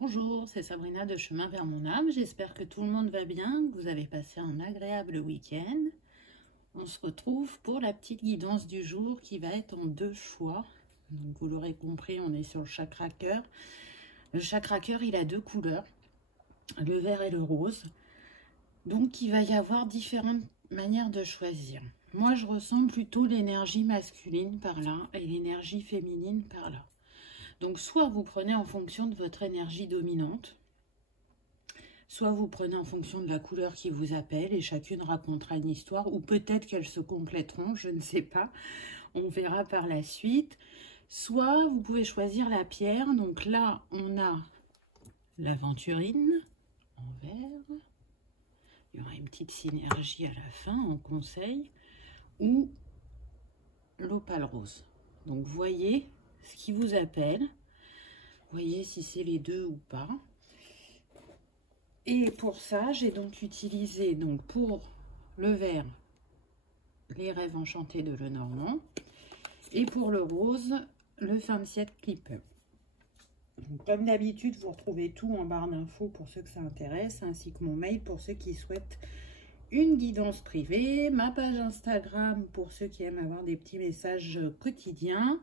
Bonjour, c'est Sabrina de Chemin vers mon âme. J'espère que tout le monde va bien, que vous avez passé un agréable week-end. On se retrouve pour la petite guidance du jour qui va être en 2 choix. Donc vous l'aurez compris, on est sur le chakra cœur. Le chakra cœur, il a 2 couleurs, le vert et le rose. Donc il va y avoir différentes manières de choisir. Moi, je ressens plutôt l'énergie masculine par là et l'énergie féminine par là. Donc, soit vous prenez en fonction de votre énergie dominante, soit vous prenez en fonction de la couleur qui vous appelle et chacune racontera une histoire, ou peut-être qu'elles se compléteront, je ne sais pas, on verra par la suite. Soit vous pouvez choisir la pierre, donc là on a l'aventurine en vert, il y aura une petite synergie à la fin en conseil, ou l'opale rose. Donc voyez ce qui vous appelle, voyez si c'est les deux ou pas. Et pour ça, j'ai donc utilisé donc pour le vert les rêves enchantés de Lenormand et pour le rose le fin de siècle Clipper. Donc, comme d'habitude, vous retrouvez tout en barre d'infos pour ceux que ça intéresse, ainsi que mon mail pour ceux qui souhaitent une guidance privée, ma page Instagram pour ceux qui aiment avoir des petits messages quotidiens.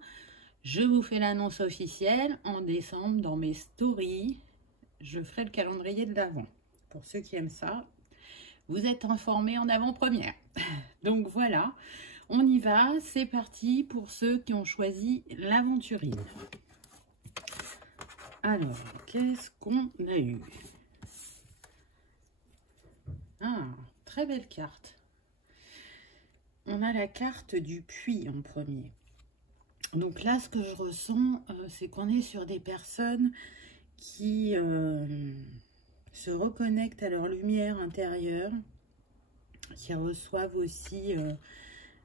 Je vous fais l'annonce officielle en décembre dans mes stories. Je ferai le calendrier de l'Avent. Pour ceux qui aiment ça, vous êtes informés en avant-première. Donc voilà, on y va. C'est parti pour ceux qui ont choisi l'aventurine. Alors, qu'est-ce qu'on a eu? Ah, très belle carte. On a la carte du puits en premier. Donc là, ce que je ressens, c'est qu'on est sur des personnes qui se reconnectent à leur lumière intérieure, qui reçoivent aussi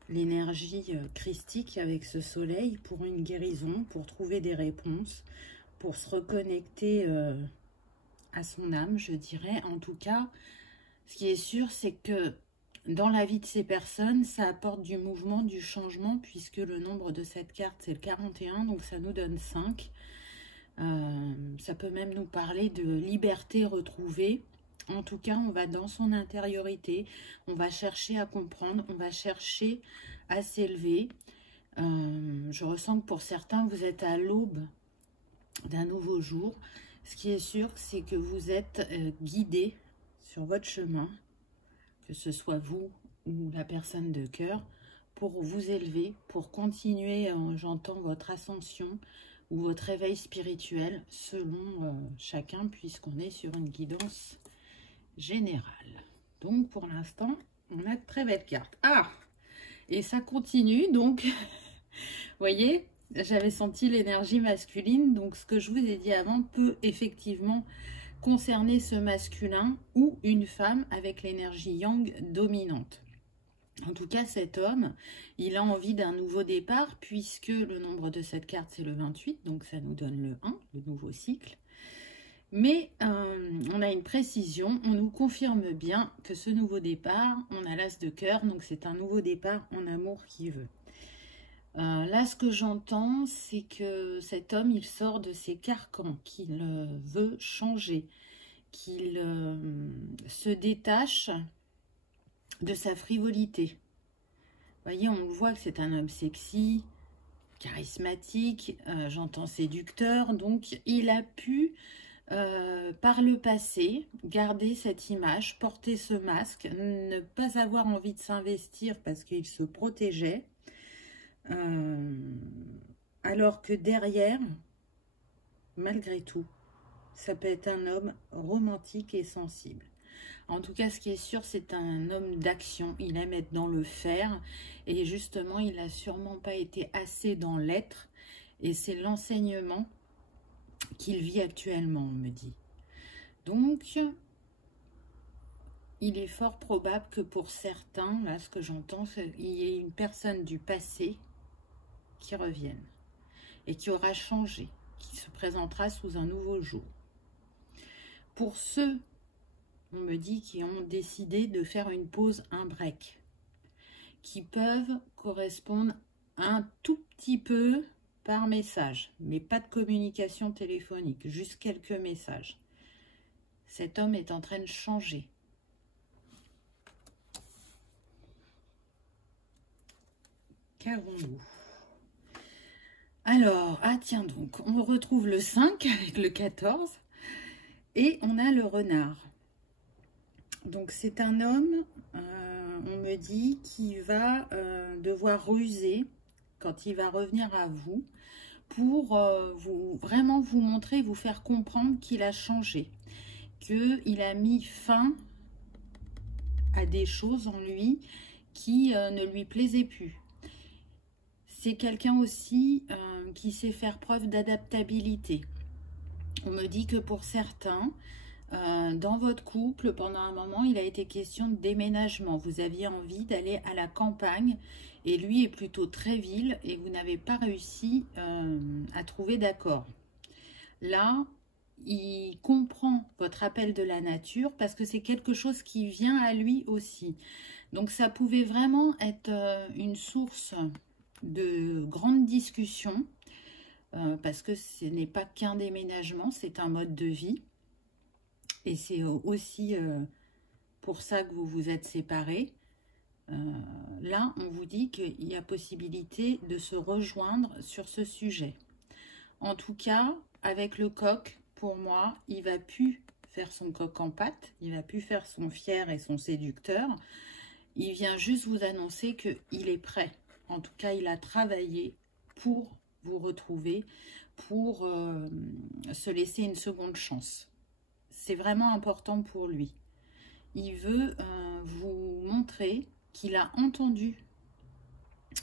l'énergie christique avec ce soleil pour une guérison, pour trouver des réponses, pour se reconnecter à son âme, je dirais. En tout cas, ce qui est sûr, c'est que dans la vie de ces personnes, ça apporte du mouvement, du changement, puisque le nombre de cette carte, c'est le 41, donc ça nous donne 5. Ça peut même nous parler de liberté retrouvée. En tout cas, on va dans son intériorité, on va chercher à comprendre, on va chercher à s'élever. Je ressens que pour certains, vous êtes à l'aube d'un nouveau jour. Ce qui est sûr, c'est que vous êtes guidé sur votre chemin, que ce soit vous ou la personne de cœur, pour vous élever, pour continuer, j'entends, votre ascension ou votre éveil spirituel, selon chacun, puisqu'on est sur une guidance générale. Donc, pour l'instant, on a de très belles cartes. Ah! Et ça continue, donc, vous voyez, j'avais senti l'énergie masculine, donc ce que je vous ai dit avant peut effectivement concerner ce masculin ou une femme avec l'énergie yang dominante. En tout cas, cet homme, il a envie d'un nouveau départ puisque le nombre de cette carte, c'est le 28, donc ça nous donne le 1, le nouveau cycle. Mais on a une précision, on nous confirme bien que ce nouveau départ, on a l'as de cœur, donc c'est un nouveau départ en amour qui veut. Là, ce que j'entends, c'est que cet homme, il sort de ses carcans, qu'il veut changer, qu'il se détache de sa frivolité. Vous voyez, on voit que c'est un homme sexy, charismatique, j'entends séducteur, donc il a pu, par le passé, garder cette image, porter ce masque, ne pas avoir envie de s'investir parce qu'il se protégeait, alors que derrière, malgré tout, ça peut être un homme romantique et sensible. En tout cas, ce qui est sûr, c'est un homme d'action. Il aime être dans le faire. Et justement, il n'a sûrement pas été assez dans l'être. Et c'est l'enseignement qu'il vit actuellement, on me dit. Donc, il est fort probable que pour certains, là, ce que j'entends, c'est qu'il y ait une personne du passé qui revienne. Et qui aura changé. Qui se présentera sous un nouveau jour. Pour ceux, on me dit, qui ont décidé de faire une pause, un break, qui peuvent correspondre un tout petit peu par message, mais pas de communication téléphonique, juste quelques messages. Cet homme est en train de changer. Qu'avons-nous? Alors, ah tiens donc, on retrouve le 5 avec le 14 et on a le renard. Donc c'est un homme, on me dit, qui va devoir ruser quand il va revenir à vous pour vraiment vous montrer, vous faire comprendre qu'il a changé, qu'il a mis fin à des choses en lui qui ne lui plaisaient plus. C'est quelqu'un aussi qui sait faire preuve d'adaptabilité. On me dit que pour certains, dans votre couple, pendant un moment, il a été question de déménagement. Vous aviez envie d'aller à la campagne et lui est plutôt très ville et vous n'avez pas réussi à trouver d'accord. Là, il comprend votre appel de la nature parce que c'est quelque chose qui vient à lui aussi. Donc ça pouvait vraiment être une source de grandes discussions parce que ce n'est pas qu'un déménagement, c'est un mode de vie. Et c'est aussi pour ça que vous vous êtes séparés. Là, on vous dit qu'il y a possibilité de se rejoindre sur ce sujet. En tout cas, avec le coq, pour moi, il va plus faire son coq en pâte, il va plus faire son fier et son séducteur. Il vient juste vous annoncer qu'il est prêt. En tout cas, il a travaillé pour vous retrouver, pour se laisser une seconde chance. C'est vraiment important pour lui. Il veut vous montrer qu'il a entendu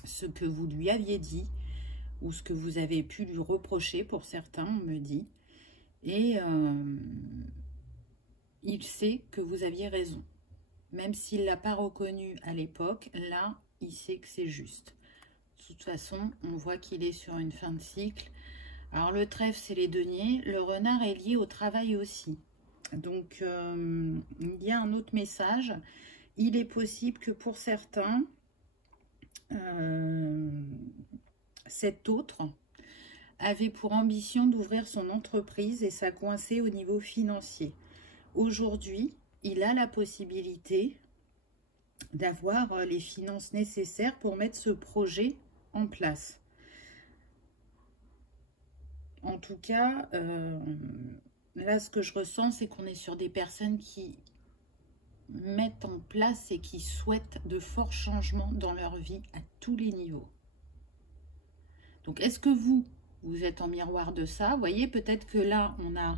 ce que vous lui aviez dit ou ce que vous avez pu lui reprocher pour certains, on me dit. Et il sait que vous aviez raison. Même s'il ne l'a pas reconnu à l'époque, là, il sait que c'est juste. De toute façon, on voit qu'il est sur une fin de cycle. Alors, le trèfle, c'est les deniers. Le renard est lié au travail aussi. Donc, il y a un autre message. Il est possible que pour certains, cet autre avait pour ambition d'ouvrir son entreprise et ça coincé au niveau financier. Aujourd'hui, il a la possibilité d'avoir les finances nécessaires pour mettre ce projet en place. En tout cas, là, ce que je ressens, c'est qu'on est sur des personnes qui mettent en place et qui souhaitent de forts changements dans leur vie à tous les niveaux. Donc, est-ce que vous êtes en miroir de ça? Vous voyez, peut-être que là, on a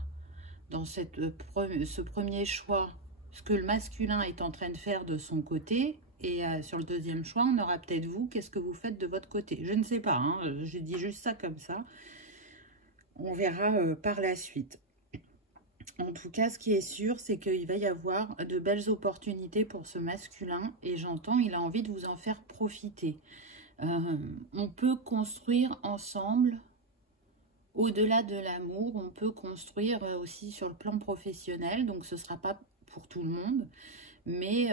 dans ce premier choix ce que le masculin est en train de faire de son côté. Et sur le deuxième choix, on aura peut-être vous, qu'est-ce que vous faites de votre côté? Je ne sais pas, hein, je dis juste ça comme ça. On verra par la suite. En tout cas, ce qui est sûr, c'est qu'il va y avoir de belles opportunités pour ce masculin. Et j'entends, il a envie de vous en faire profiter. On peut construire ensemble, au-delà de l'amour, on peut construire aussi sur le plan professionnel. Donc, ce ne sera pas pour tout le monde. Mais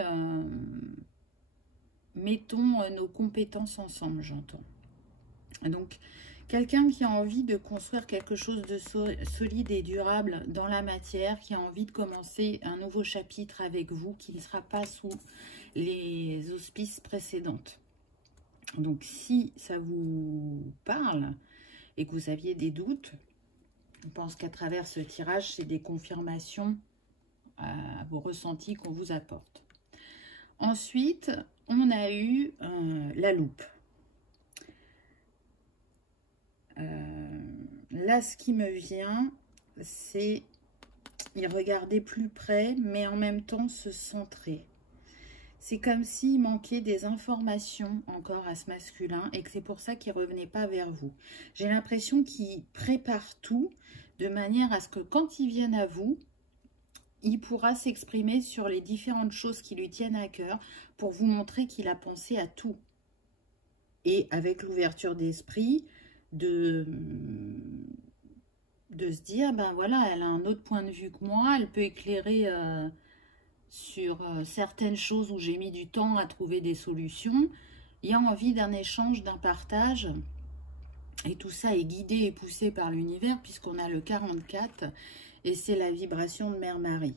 mettons nos compétences ensemble, j'entends. Donc, quelqu'un qui a envie de construire quelque chose de solide et durable dans la matière, qui a envie de commencer un nouveau chapitre avec vous, qui ne sera pas sous les auspices précédentes. Donc, si ça vous parle et que vous aviez des doutes, je pense qu'à travers ce tirage, c'est des confirmations à vos ressentis qu'on vous apporte. Ensuite, on a eu la loupe. Là, ce qui me vient, c'est y regarder plus près, mais en même temps se centrer. C'est comme s'il manquait des informations encore à ce masculin et que c'est pour ça qu'il ne revenait pas vers vous. J'ai l'impression qu'il prépare tout de manière à ce que quand il vienne à vous, il pourra s'exprimer sur les différentes choses qui lui tiennent à cœur pour vous montrer qu'il a pensé à tout. Et avec l'ouverture d'esprit, de se dire, ben voilà, elle a un autre point de vue que moi, elle peut éclairer sur certaines choses où j'ai mis du temps à trouver des solutions. Il y a envie d'un échange, d'un partage, Et tout ça est guidé et poussé par l'univers puisqu'on a le 44 et c'est la vibration de Mère Marie.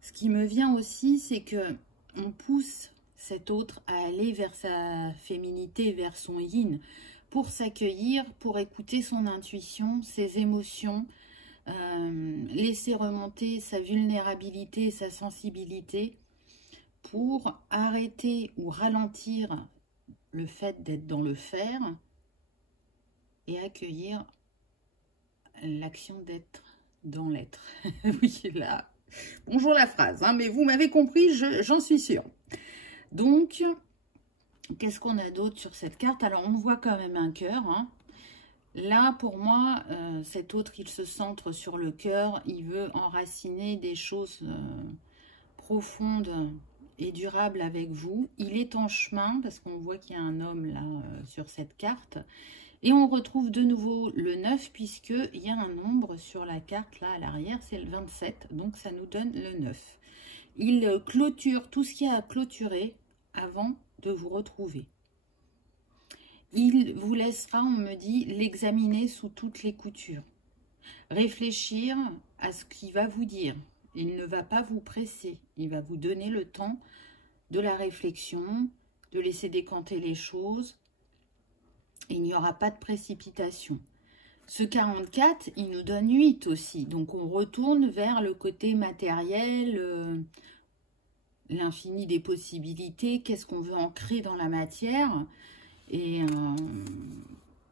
Ce qui me vient aussi, c'est que on pousse cet autre à aller vers sa féminité, vers son yin, pour s'accueillir, pour écouter son intuition, ses émotions, laisser remonter sa vulnérabilité, sa sensibilité, pour arrêter ou ralentir le fait d'être dans le faire et accueillir l'action d'être dans l'être. Oui, là, bonjour la phrase, hein, mais vous m'avez compris, j'en suis sûre. Donc, qu'est-ce qu'on a d'autre sur cette carte? Alors, on voit quand même un cœur. Hein. Là, pour moi, cet autre, il se centre sur le cœur. Il veut enraciner des choses profondes et durables avec vous. Il est en chemin, parce qu'on voit qu'il y a un homme là sur cette carte. Et on retrouve de nouveau le 9, puisqu'il y a un nombre sur la carte, là, à l'arrière, c'est le 27. Donc, ça nous donne le 9. Il clôture tout ce qu'il y a à clôturer avant de vous retrouver. Il vous laissera, on me dit, l'examiner sous toutes les coutures. Réfléchir à ce qu'il va vous dire. Il ne va pas vous presser. Il va vous donner le temps de la réflexion, de laisser décanter les choses. Il n'y aura pas de précipitation. Ce 44, il nous donne 8 aussi. Donc, on retourne vers le côté matériel, l'infini des possibilités. Qu'est-ce qu'on veut ancrer dans la matière? Et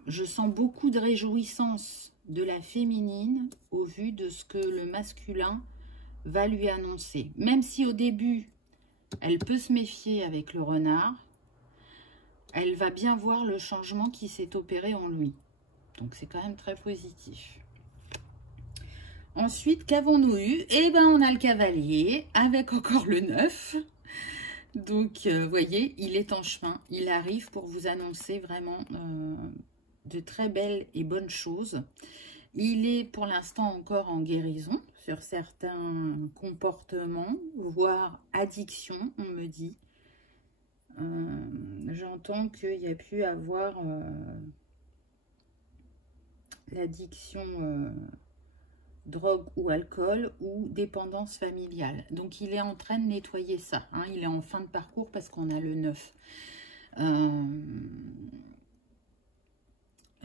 je sens beaucoup de réjouissance de la féminine au vu de ce que le masculin va lui annoncer. Même si au début, elle peut se méfier avec le renard, elle va bien voir le changement qui s'est opéré en lui. Donc, c'est quand même très positif. Ensuite, qu'avons-nous eu? Eh bien, on a le cavalier avec encore le 9. Donc, vous voyez, il est en chemin. Il arrive pour vous annoncer vraiment de très belles et bonnes choses. Il est pour l'instant encore en guérison sur certains comportements, voire addiction, on me dit. J'entends qu'il y a pu avoir l'addiction drogue ou alcool ou dépendance familiale. Donc, il est en train de nettoyer ça. Hein. Il est en fin de parcours parce qu'on a le 9.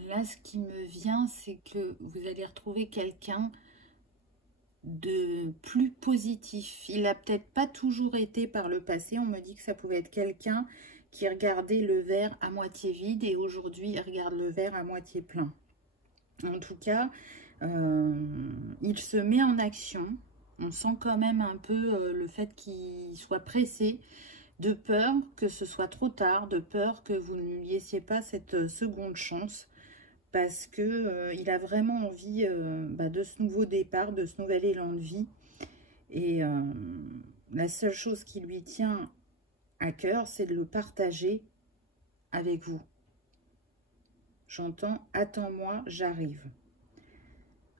Là, ce qui me vient, c'est que vous allez retrouver quelqu'un de plus positif. Il n'a peut-être pas toujours été par le passé. On me dit que ça pouvait être quelqu'un qui regardait le verre à moitié vide et aujourd'hui, il regarde le verre à moitié plein. En tout cas, il se met en action. On sent quand même un peu le fait qu'il soit pressé, de peur que ce soit trop tard, de peur que vous ne lui laissiez pas cette seconde chance, parce que il a vraiment envie de ce nouveau départ, de ce nouvel élan de vie. Et la seule chose qui lui tient à cœur, c'est de le partager avec vous. J'entends « Attends-moi, j'arrive ».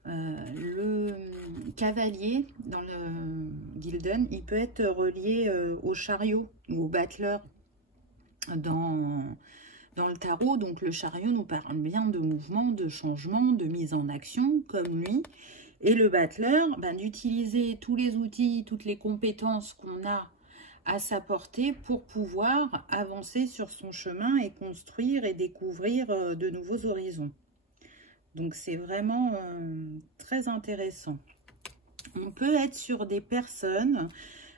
Le cavalier dans le Gilden, il peut être relié au chariot ou au battleur dans le tarot. Donc le chariot nous parle bien de mouvement, de changement, de mise en action comme lui. Et le battleur, d'utiliser tous les outils, toutes les compétences qu'on a à sa portée pour pouvoir avancer sur son chemin et construire et découvrir de nouveaux horizons. Donc, c'est vraiment très intéressant. On peut être sur des personnes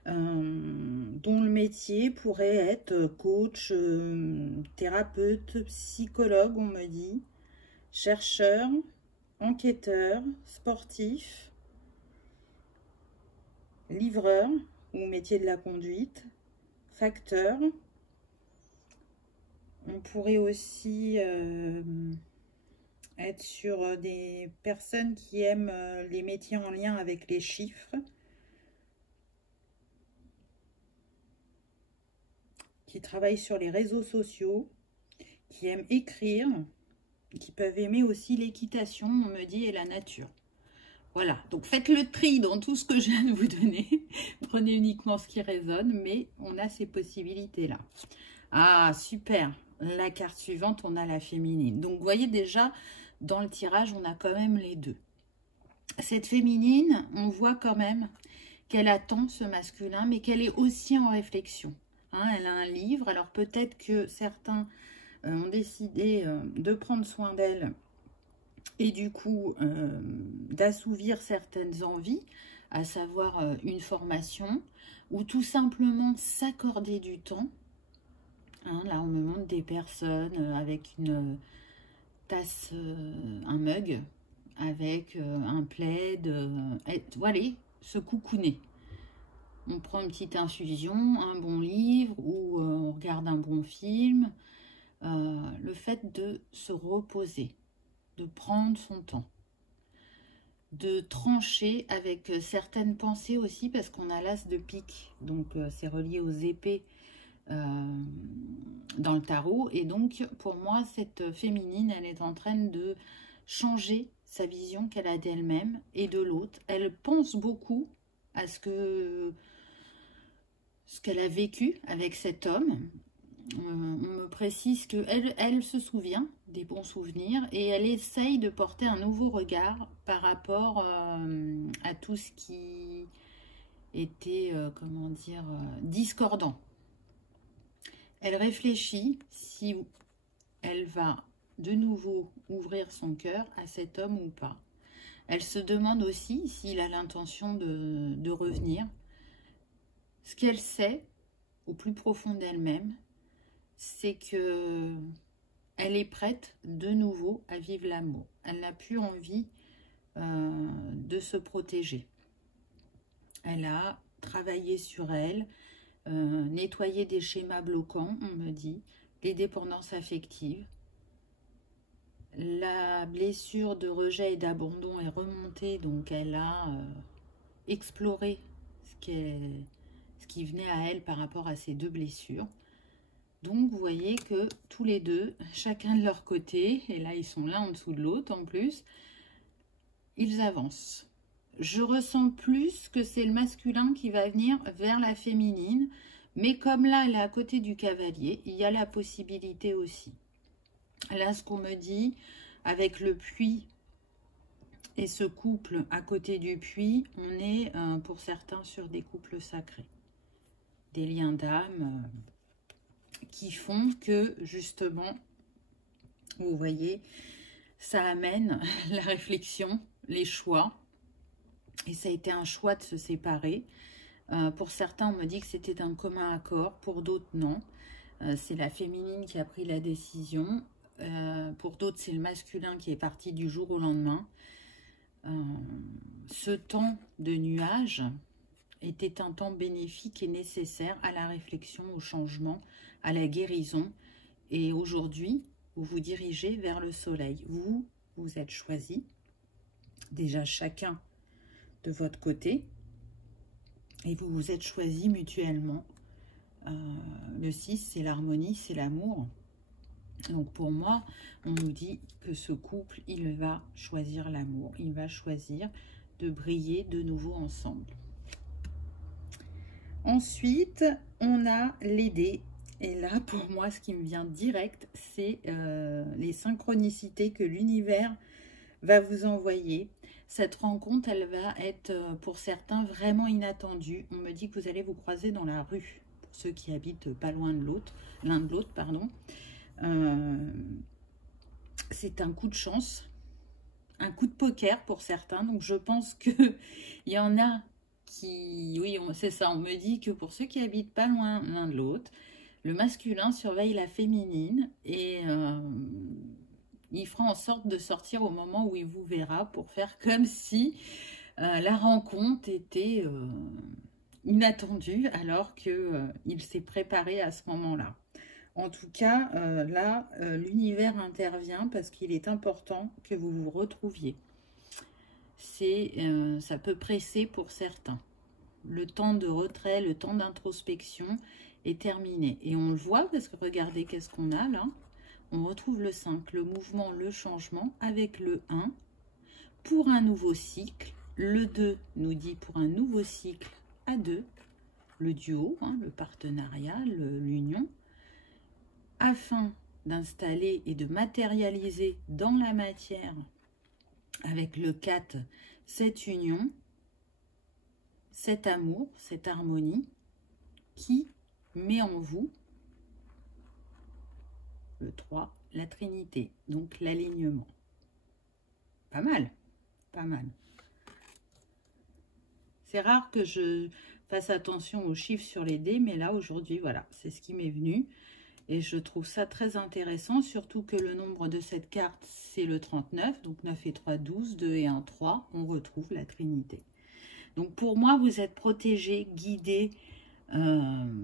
dont le métier pourrait être coach, thérapeute, psychologue, on me dit, chercheur, enquêteur, sportif, livreur ou métier de la conduite, facteur. On pourrait aussi être sur des personnes qui aiment les métiers en lien avec les chiffres, qui travaillent sur les réseaux sociaux, qui aiment écrire, qui peuvent aimer aussi l'équitation, on me dit, et la nature. Voilà, donc faites le tri dans tout ce que je viens de vous donner. Prenez uniquement ce qui résonne, mais on a ces possibilités-là. Ah, super. la carte suivante, on a la féminine. Donc, vous voyez déjà, dans le tirage, on a quand même les deux. Cette féminine, on voit quand même qu'elle attend ce masculin, mais qu'elle est aussi en réflexion. Hein, elle a un livre, alors peut-être que certains ont décidé de prendre soin d'elle et du coup d'assouvir certaines envies, à savoir une formation, ou tout simplement s'accorder du temps. Hein, là, on me montre des personnes avec une tasse, un mug, avec un plaid, voilà, se coucouner. On prend une petite infusion, un bon livre, ou on regarde un bon film. Le fait de se reposer, de prendre son temps, de trancher avec certaines pensées aussi, parce qu'on a l'as de pique, donc c'est relié aux épées dans le tarot. Et donc, pour moi, cette féminine, elle est en train de changer sa vision qu'elle a d'elle-même et de l'autre. Elle pense beaucoup à ce qu'elle a vécu avec cet homme. On me précise qu'elle elle se souvient des bons souvenirs et elle essaye de porter un nouveau regard par rapport à tout ce qui était, comment dire, discordant. Elle réfléchit si elle va de nouveau ouvrir son cœur à cet homme ou pas. Elle se demande aussi s'il a l'intention de revenir. Ce qu'elle sait, au plus profond d'elle-même, c'est que elle est prête de nouveau à vivre l'amour. Elle n'a plus envie de se protéger. Elle a travaillé sur elle, nettoyé des schémas bloquants, on me dit, les dépendances affectives. La blessure de rejet et d'abandon est remontée, donc elle a exploré ce qui venait à elle par rapport à ces deux blessures. Donc, vous voyez que tous les deux, chacun de leur côté, et là, ils sont l'un en dessous de l'autre en plus, ils avancent. Je ressens plus que c'est le masculin qui va venir vers la féminine, mais comme là, elle est à côté du cavalier, il y a la possibilité aussi. Là, ce qu'on me dit, avec le puits et ce couple à côté du puits, on est pour certains sur des couples sacrés. Des liens d'âme qui font que, justement, vous voyez, ça amène la réflexion, les choix. Et ça a été un choix de se séparer. Pour certains, on me dit que c'était d'un commun accord. Pour d'autres, non. C'est la féminine qui a pris la décision. Pour d'autres, c'est le masculin qui est parti du jour au lendemain. Ce temps de nuage était un temps bénéfique et nécessaire à la réflexion, au changement, à la guérison. Et aujourd'hui, vous vous dirigez vers le soleil. Vous, vous êtes choisis, déjà chacun de votre côté, et vous vous êtes choisis mutuellement. Le 6, c'est l'harmonie, c'est l'amour. Donc pour moi, on nous dit que ce couple, il va choisir l'amour. Il va choisir de briller de nouveau ensemble. Ensuite, on a les dés. Et là, pour moi, ce qui me vient direct, c'est les synchronicités que l'univers va vous envoyer. Cette rencontre, elle va être, pour certains, vraiment inattendue. On me dit que vous allez vous croiser dans la rue, pour ceux qui habitent pas loin de l'autre, l'un de l'autre, pardon. C'est un coup de chance, un coup de poker pour certains. Donc, je pense qu'il y en a qui... Oui, c'est ça, on me dit que pour ceux qui habitent pas loin l'un de l'autre, le masculin surveille la féminine et il fera en sorte de sortir au moment où il vous verra pour faire comme si la rencontre était inattendue alors qu'il s'est préparé à ce moment-là. En tout cas, là, l'univers intervient parce qu'il est important que vous vous retrouviez. Ça peut presser pour certains. Le temps de retrait, le temps d'introspection est terminé. Et on le voit parce que regardez qu'est-ce qu'on a là. On retrouve le 5, le mouvement, le changement avec le 1 pour un nouveau cycle. Le 2 nous dit pour un nouveau cycle à 2. Le duo, hein, le partenariat, l'union. Afin d'installer et de matérialiser dans la matière avec le 4 cette union, cet amour, cette harmonie qui met en vous le 3, la Trinité, donc l'alignement. Pas mal, pas mal. C'est rare que je fasse attention aux chiffres sur les dés, mais là aujourd'hui, voilà, c'est ce qui m'est venu. Et je trouve ça très intéressant, surtout que le nombre de cette carte, c'est le 39. Donc 9 et 3, 12, 2 et 1, 3. On retrouve la Trinité. Donc pour moi, vous êtes protégé, guidé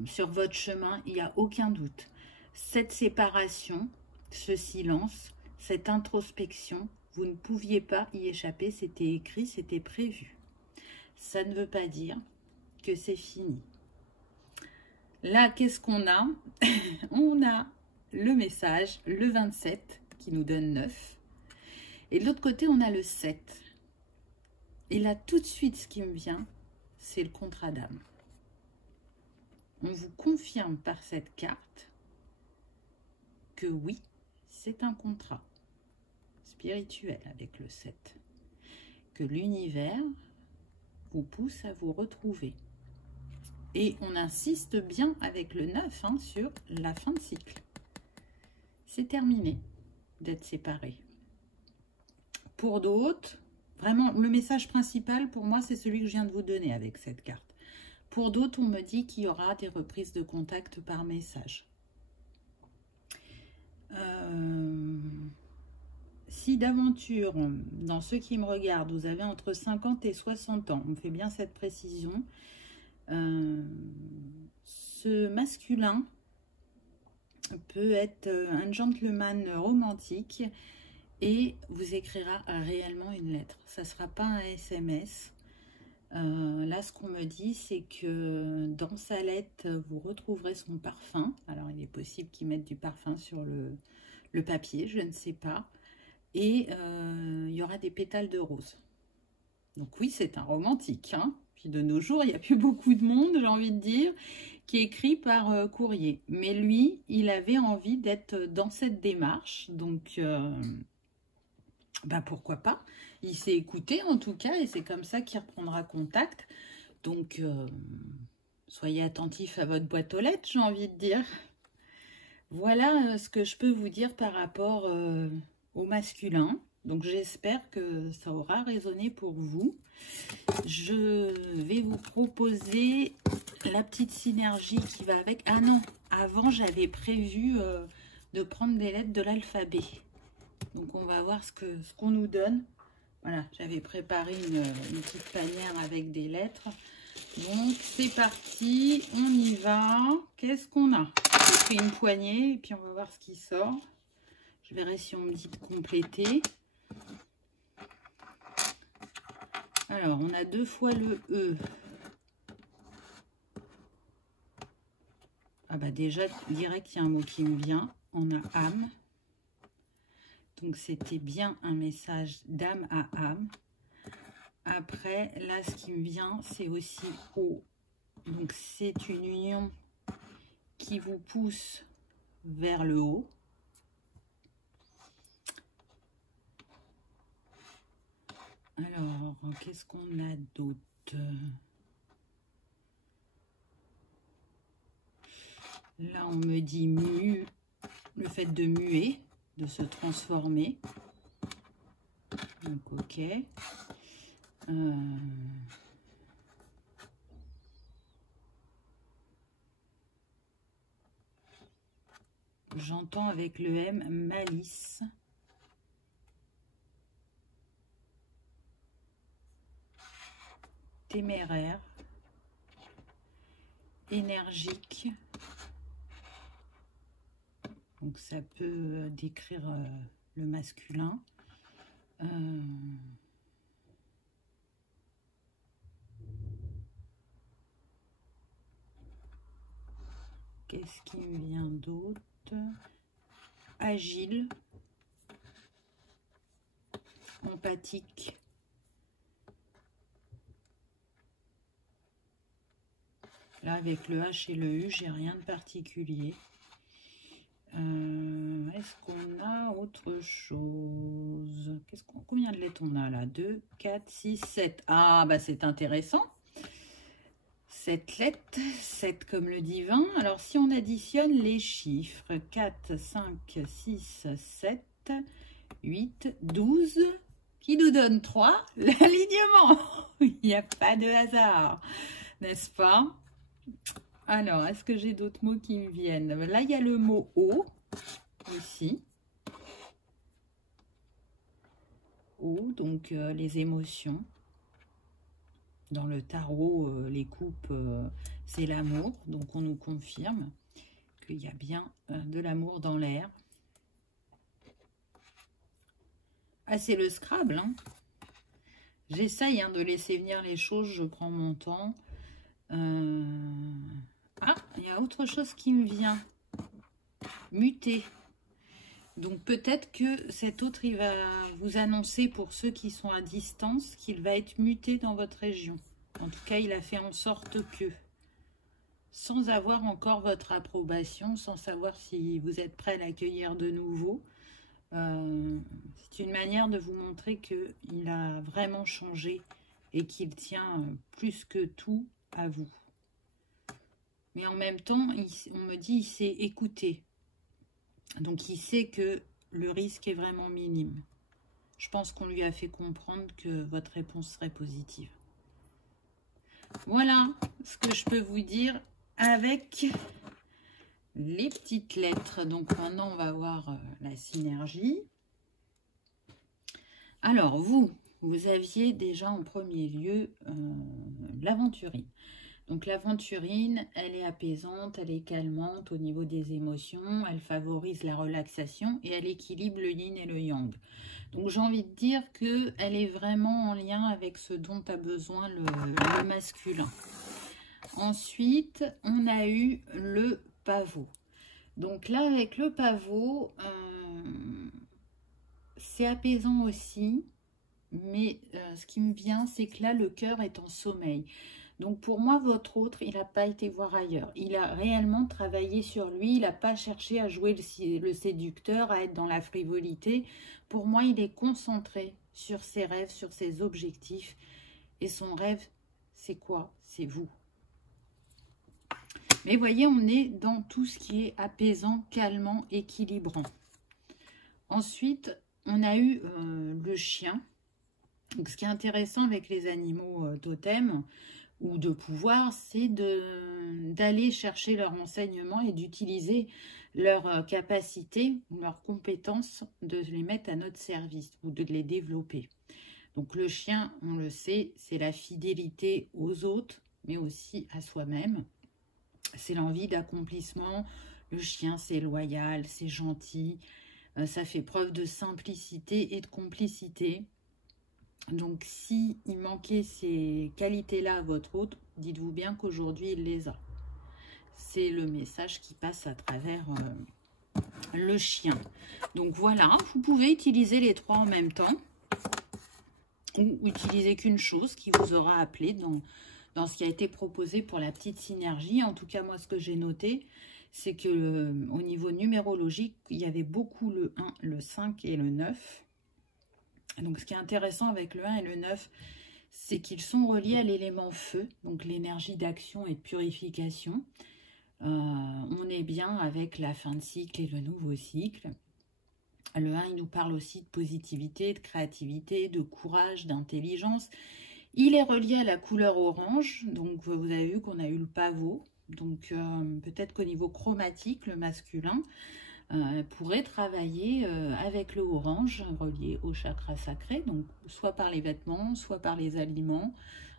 sur votre chemin. Il n'y a aucun doute. Cette séparation, ce silence, cette introspection, vous ne pouviez pas y échapper. C'était écrit, c'était prévu. Ça ne veut pas dire que c'est fini. Là, qu'est-ce qu'on a? On a le message, le 27, qui nous donne 9. Et de l'autre côté, on a le 7. Et là, tout de suite, ce qui me vient, c'est le contrat d'âme. On vous confirme par cette carte que oui, c'est un contrat spirituel avec le 7. Que l'univers vous pousse à vous retrouver. Et on insiste bien avec le 9 hein, sur la fin de cycle. C'est terminé d'être séparés. Pour d'autres, vraiment, le message principal pour moi, c'est celui que je viens de vous donner avec cette carte. Pour d'autres, on me dit qu'il y aura des reprises de contact par message. Si d'aventure, dans ceux qui me regardent, vous avez entre 50 et 60 ans, on fait bien cette précision, ce masculin peut être un gentleman romantique et vous écrira réellement une lettre. Ça ne sera pas un SMS. Là, ce qu'on me dit, c'est que dans sa lettre, vous retrouverez son parfum. Alors, il est possible qu'il mette du parfum sur le papier, je ne sais pas. Et il y aura des pétales de rose. Donc oui, c'est un romantique, hein. Puis de nos jours, il n'y a plus beaucoup de monde, j'ai envie de dire, qui écrit par courrier. Mais lui, il avait envie d'être dans cette démarche. Donc, pourquoi pas. Il s'est écouté en tout cas et c'est comme ça qu'il reprendra contact. Donc, soyez attentifs à votre boîte aux lettres, j'ai envie de dire. Voilà ce que je peux vous dire par rapport au masculin. Donc, j'espère que ça aura résonné pour vous. Je vais vous proposer la petite synergie qui va avec. Ah non, avant, j'avais prévu de prendre des lettres de l'alphabet. Donc, on va voir ce qu'on nous donne. Voilà, j'avais préparé une petite panière avec des lettres. Donc, c'est parti, on y va. Qu'est-ce qu'on a? J'ai pris une poignée et puis on va voir ce qui sort. Je verrai si on me dit de compléter. Alors, on a 2 fois le E. Ah bah déjà, direct, il y a un mot qui me vient. On a âme. Donc, c'était bien un message d'âme à âme. Après, là, ce qui me vient, c'est aussi eau. Donc, c'est une union qui vous pousse vers le haut. Alors, qu'est-ce qu'on a d'autre? Là, on me dit le fait de muer, de se transformer. Donc, ok. J'entends avec le M, malice. Téméraire. Énergique. Donc ça peut décrire le masculin. Qu'est-ce qui me vient d'autre? Agile. Empathique. Là, avec le H et le U, j'ai rien de particulier. est-ce qu'on a autre chose? Combien de lettres on a là? 2, 4, 6, 7. Ah, bah c'est intéressant. 7 lettres, 7 comme le divin. Alors, si on additionne les chiffres, 4, 5, 6, 7, 8, 12, qui nous donne 3, l'alignement. Il n'y a pas de hasard, n'est-ce pas? Alors, est-ce que j'ai d'autres mots qui me viennent? Là, il y a le mot « eau » ici. Eau, donc les émotions. Dans le tarot, les coupes, c'est l'amour. Donc, on nous confirme qu'il y a bien de l'amour dans l'air. Ah, c'est le Scrabble, hein. J'essaye de laisser venir les choses, je prends mon temps. Ah, il y a autre chose qui me vient. Muter. Donc peut-être que cet autre, il va vous annoncer pour ceux qui sont à distance qu'il va être muté dans votre région. En tout cas, il a fait en sorte que, sans avoir encore votre approbation, sans savoir si vous êtes prêt à l'accueillir de nouveau, c'est une manière de vous montrer qu'il a vraiment changé et qu'il tient plus que tout à vous. Mais en même temps, on me dit qu'il sait écouter. Donc, il sait que le risque est vraiment minime. Je pense qu'on lui a fait comprendre que votre réponse serait positive. Voilà ce que je peux vous dire avec les petites lettres. Donc, maintenant, on va voir la synergie. Alors, vous aviez déjà en premier lieu l'aventurine. Donc l'aventurine, elle est apaisante, elle est calmante au niveau des émotions, elle favorise la relaxation et elle équilibre le yin et le yang. Donc j'ai envie de dire qu'elle est vraiment en lien avec ce dont a besoin le masculin. Ensuite, on a eu le pavot. Donc là, avec le pavot, c'est apaisant aussi, mais ce qui me vient, c'est que là, le cœur est en sommeil. Donc pour moi, votre autre, il n'a pas été voir ailleurs. Il a réellement travaillé sur lui. Il n'a pas cherché à jouer le séducteur, à être dans la frivolité. Pour moi, il est concentré sur ses rêves, sur ses objectifs. Et son rêve, c'est quoi? C'est vous. Mais voyez, on est dans tout ce qui est apaisant, calmant, équilibrant. Ensuite, on a eu le chien. Donc, ce qui est intéressant avec les animaux totems, ou de pouvoir, c'est d'aller chercher leurs renseignements et d'utiliser leurs capacités ou leurs compétences, de les mettre à notre service ou de les développer. Donc le chien, on le sait, c'est la fidélité aux autres, mais aussi à soi-même. C'est l'envie d'accomplissement. Le chien, c'est loyal, c'est gentil, ça fait preuve de simplicité et de complicité. Donc, s'il manquait ces qualités-là à votre hôte, dites-vous bien qu'aujourd'hui, il les a. C'est le message qui passe à travers le chien. Donc, voilà, vous pouvez utiliser les trois en même temps ou utiliser qu'une chose qui vous aura appelé dans ce qui a été proposé pour la petite synergie. En tout cas, moi, ce que j'ai noté, c'est que au niveau numérologique, il y avait beaucoup le 1, le 5 et le 9. Donc, ce qui est intéressant avec le 1 et le 9, c'est qu'ils sont reliés à l'élément feu, donc l'énergie d'action et de purification. On est bien avec la fin de cycle et le nouveau cycle. Le 1, il nous parle aussi de positivité, de créativité, de courage, d'intelligence. Il est relié à la couleur orange, donc vous avez vu qu'on a eu le pavot. Donc, peut-être qu'au niveau chromatique, le masculin pourrait travailler avec le orange relié au chakra sacré, donc soit par les vêtements, soit par les aliments.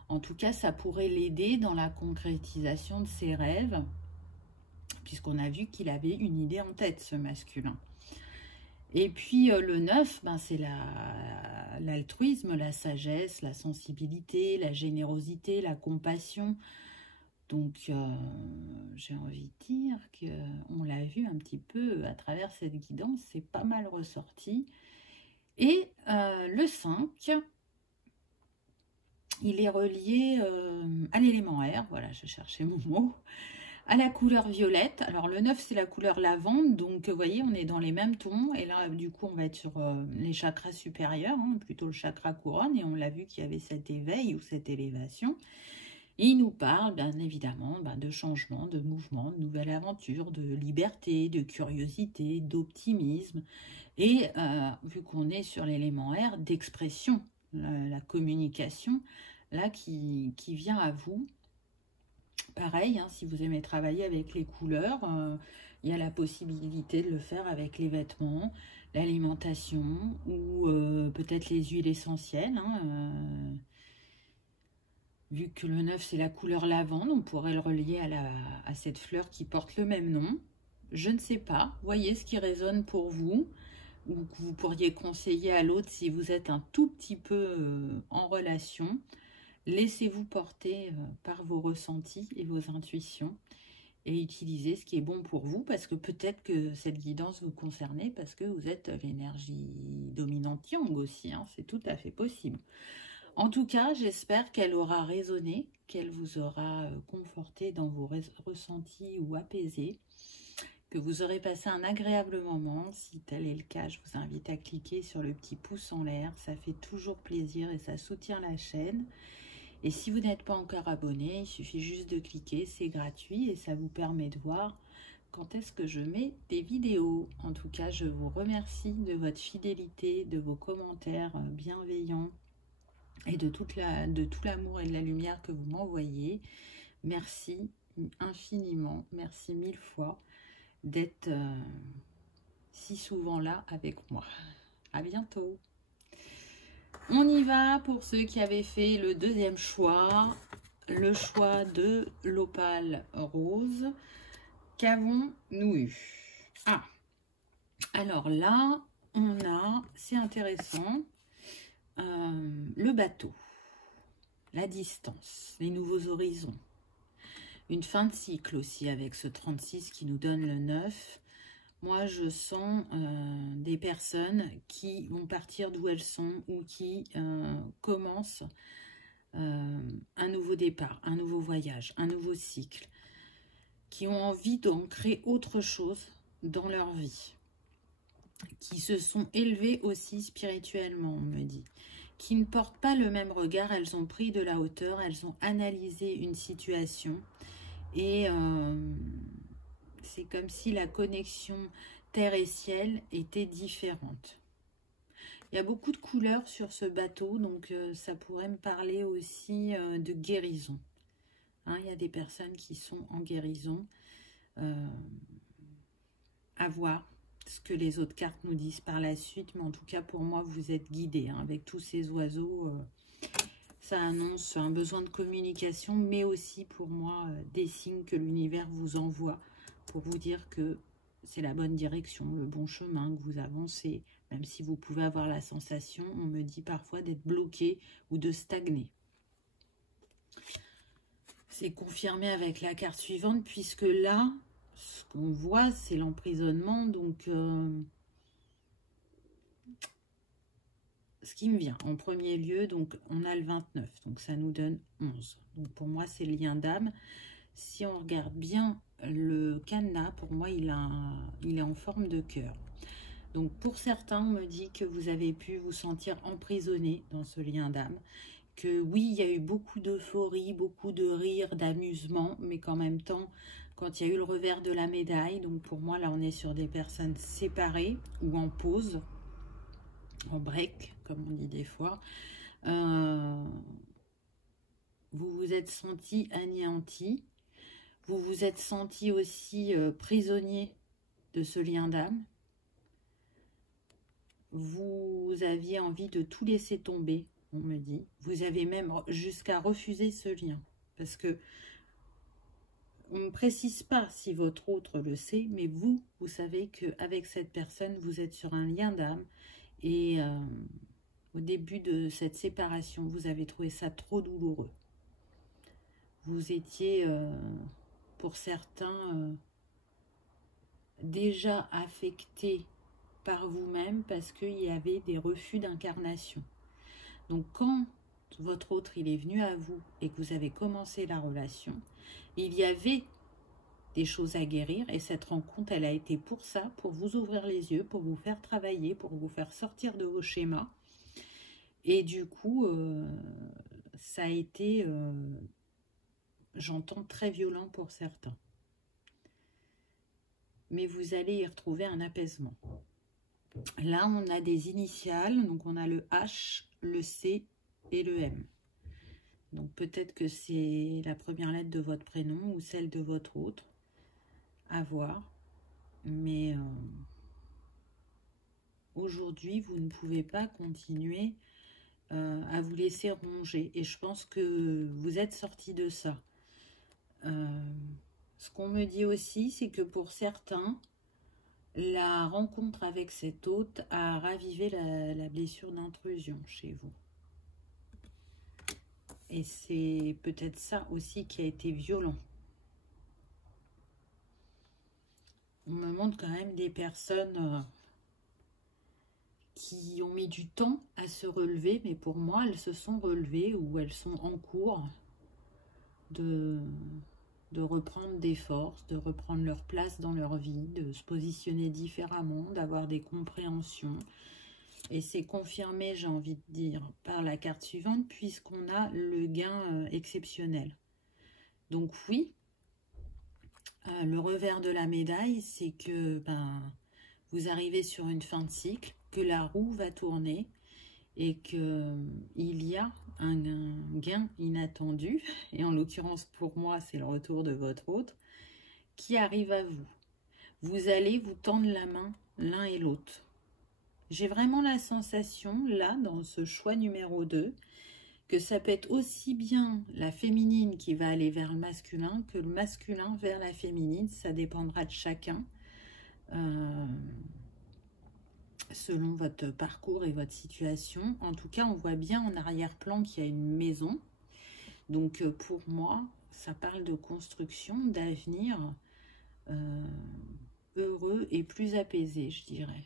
En tout cas, ça pourrait l'aider dans la concrétisation de ses rêves, puisqu'on a vu qu'il avait une idée en tête, ce masculin. Et puis le 9, ben, c'est l'altruisme, la sagesse, la sensibilité, la générosité, la compassion. Donc, j'ai envie de dire qu'on l'a vu un petit peu à travers cette guidance, c'est pas mal ressorti. Et le 5, il est relié à l'élément air, voilà, je cherchais mon mot, à la couleur violette. Alors le 9 c'est la couleur lavande, donc vous voyez on est dans les mêmes tons. Et là du coup on va être sur les chakras supérieurs, hein, plutôt le chakra couronne. Et on l'a vu qu'il y avait cet éveil ou cette élévation. Et il nous parle bien évidemment de changement, de mouvement, de nouvelle aventure, de liberté, de curiosité, d'optimisme. Et vu qu'on est sur l'élément R, d'expression, la communication, là qui vient à vous. Pareil, hein, si vous aimez travailler avec les couleurs, il y a la possibilité de le faire avec les vêtements, l'alimentation ou peut-être les huiles essentielles. Hein, vu que le 9 c'est la couleur lavande, on pourrait le relier à cette fleur qui porte le même nom. Je ne sais pas, voyez ce qui résonne pour vous ou que vous pourriez conseiller à l'autre si vous êtes un tout petit peu en relation. Laissez-vous porter par vos ressentis et vos intuitions et utilisez ce qui est bon pour vous parce que peut-être que cette guidance vous concerne parce que vous êtes l'énergie dominante yang aussi, hein, c'est tout à fait possible. En tout cas, j'espère qu'elle aura résonné, qu'elle vous aura conforté dans vos ressentis ou apaisé, que vous aurez passé un agréable moment. Si tel est le cas, je vous invite à cliquer sur le petit pouce en l'air, ça fait toujours plaisir et ça soutient la chaîne. Et si vous n'êtes pas encore abonné, il suffit juste de cliquer, c'est gratuit et ça vous permet de voir quand est-ce que je mets des vidéos. En tout cas, je vous remercie de votre fidélité, de vos commentaires bienveillants et de tout l'amour et de la lumière que vous m'envoyez. Merci infiniment, merci 1000 fois d'être si souvent là avec moi. À bientôt. On y va pour ceux qui avaient fait le deuxième choix, le choix de l'opale rose. Qu'avons-nous eu? Ah, alors là, on a, c'est intéressant, le bateau, la distance, les nouveaux horizons. Une fin de cycle aussi avec ce 36 qui nous donne le 9. Moi, je sens des personnes qui vont partir d'où elles sont ou qui commencent un nouveau départ, un nouveau voyage, un nouveau cycle, qui ont envie d'ancrer autre chose dans leur vie, qui se sont élevées aussi spirituellement, on me dit, qui ne portent pas le même regard, elles ont pris de la hauteur, elles ont analysé une situation et... c'est comme si la connexion terre et ciel était différente. Il y a beaucoup de couleurs sur ce bateau, donc ça pourrait me parler aussi de guérison. Hein, il y a des personnes qui sont en guérison. À voir ce que les autres cartes nous disent par la suite, mais en tout cas pour moi vous êtes guidés hein, avec tous ces oiseaux. Ça annonce un besoin de communication, mais aussi pour moi des signes que l'univers vous envoie pour vous dire que c'est la bonne direction, le bon chemin, que vous avancez, même si vous pouvez avoir la sensation, on me dit parfois d'être bloqué ou de stagner. C'est confirmé avec la carte suivante, puisque là, ce qu'on voit, c'est l'emprisonnement, donc ce qui me vient en premier lieu, donc on a le 29, donc ça nous donne 11. Donc pour moi, c'est le lien d'âme. Si on regarde bien le cadenas, pour moi, il est en forme de cœur. Donc, pour certains, on me dit que vous avez pu vous sentir emprisonné dans ce lien d'âme. Que oui, il y a eu beaucoup d'euphorie, beaucoup de rire, d'amusement, mais qu'en même temps, quand il y a eu le revers de la médaille, donc pour moi, là, on est sur des personnes séparées ou en pause, en break, comme on dit des fois. Vous vous êtes senti anéanti. Vous vous êtes senti aussi prisonnier de ce lien d'âme. Vous aviez envie de tout laisser tomber, on me dit. Vous avez même jusqu'à refuser ce lien. Parce que on ne précise pas si votre autre le sait, mais vous savez qu'avec cette personne, vous êtes sur un lien d'âme. Et au début de cette séparation, vous avez trouvé ça trop douloureux. Vous étiez... pour certains, déjà affectés par vous-même parce qu'il y avait des refus d'incarnation. Donc quand votre autre il est venu à vous et que vous avez commencé la relation, il y avait des choses à guérir. Et cette rencontre, elle a été pour ça, pour vous ouvrir les yeux, pour vous faire travailler, pour vous faire sortir de vos schémas. Et du coup, ça a été, j'entends, très violent pour certains. Mais vous allez y retrouver un apaisement. Là, on a des initiales, donc on a le H, le C et le M. Donc peut-être que c'est la première lettre de votre prénom ou celle de votre autre, à voir. Mais aujourd'hui, vous ne pouvez pas continuer à vous laisser ronger. Et je pense que vous êtes sorti de ça. Ce qu'on me dit aussi, c'est que pour certains, la rencontre avec cet hôte a ravivé la blessure d'intrusion chez vous. Et c'est peut-être ça aussi qui a été violent. On me montre quand même des personnes qui ont mis du temps à se relever, mais pour moi, elles se sont relevées ou elles sont en cours de reprendre des forces, de reprendre leur place dans leur vie, de se positionner différemment, d'avoir des compréhensions. Et c'est confirmé, j'ai envie de dire, par la carte suivante, puisqu'on a le gain exceptionnel. Donc oui, le revers de la médaille, c'est que vous arrivez sur une fin de cycle, que la roue va tourner et qu'il y a un gain inattendu, et en l'occurrence pour moi, c'est le retour de votre hôte, qui arrive à vous. Vous allez vous tendre la main l'un et l'autre. J'ai vraiment la sensation, là, dans ce choix numéro 2, que ça peut être aussi bien la féminine qui va aller vers le masculin que le masculin vers la féminine. Ça dépendra de chacun, selon votre parcours et votre situation. En tout cas, on voit bien en arrière-plan qu'il y a une maison. Donc, pour moi, ça parle de construction, d'avenir heureux et plus apaisé, je dirais.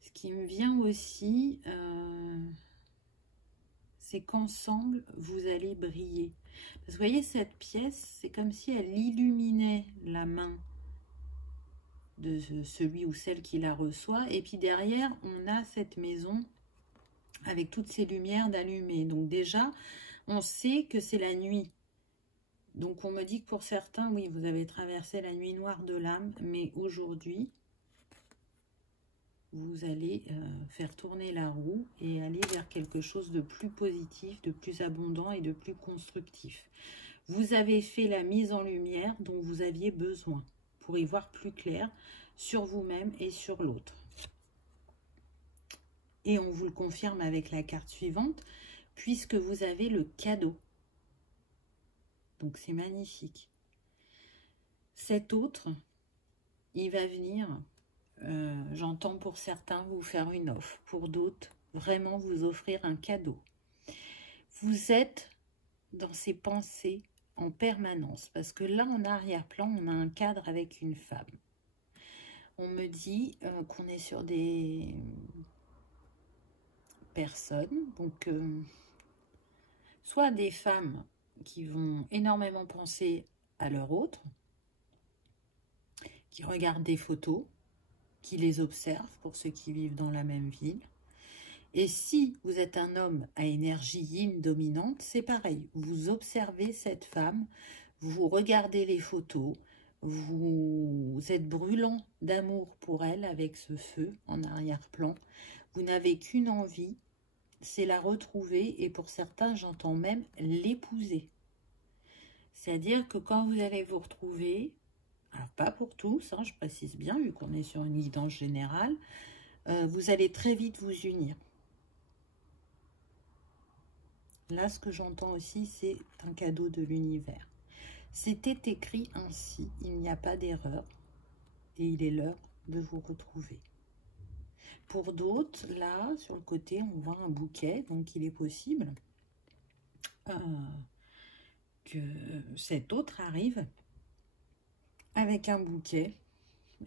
Ce qui me vient aussi, c'est qu'ensemble, vous allez briller. Parce que vous voyez, cette pièce, c'est comme si elle illuminait la main de celui ou celle qui la reçoit. Et puis derrière, on a cette maison avec toutes ces lumières d'allumées. Donc déjà, on sait que c'est la nuit. Donc on me dit que pour certains, oui, vous avez traversé la nuit noire de l'âme, mais aujourd'hui, vous allez faire tourner la roue et aller vers quelque chose de plus positif, de plus abondant et de plus constructif. Vous avez fait la mise en lumière dont vous aviez besoin pour y voir plus clair sur vous-même et sur l'autre. Et on vous le confirme avec la carte suivante, puisque vous avez le cadeau. Donc c'est magnifique. Cet autre, il va venir... j'entends pour certains vous faire une offre, pour d'autres vraiment vous offrir un cadeau. Vous êtes dans ces pensées en permanence, parce que là en arrière-plan on a un cadre avec une femme. On me dit qu'on est sur des personnes, donc soit des femmes qui vont énormément penser à leur autre, qui regardent des photos, qui les observent pour ceux qui vivent dans la même ville. Et si vous êtes un homme à énergie yin dominante, c'est pareil. Vous observez cette femme, vous regardez les photos, vous êtes brûlant d'amour pour elle avec ce feu en arrière-plan. Vous n'avez qu'une envie, c'est la retrouver et pour certains, j'entends même l'épouser. C'est-à-dire que quand vous allez vous retrouver... Alors, pas pour tous, hein, je précise bien, vu qu'on est sur une guidance générale, vous allez très vite vous unir. Là, ce que j'entends aussi, c'est un cadeau de l'univers. C'était écrit ainsi, il n'y a pas d'erreur, et il est l'heure de vous retrouver. Pour d'autres, là, sur le côté, on voit un bouquet, donc il est possible que cet autre arrive avec un bouquet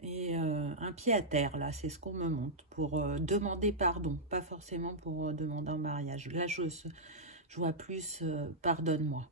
et un pied à terre, là, c'est ce qu'on me montre, pour demander pardon, pas forcément pour demander un mariage. Là, je vois plus pardonne-moi.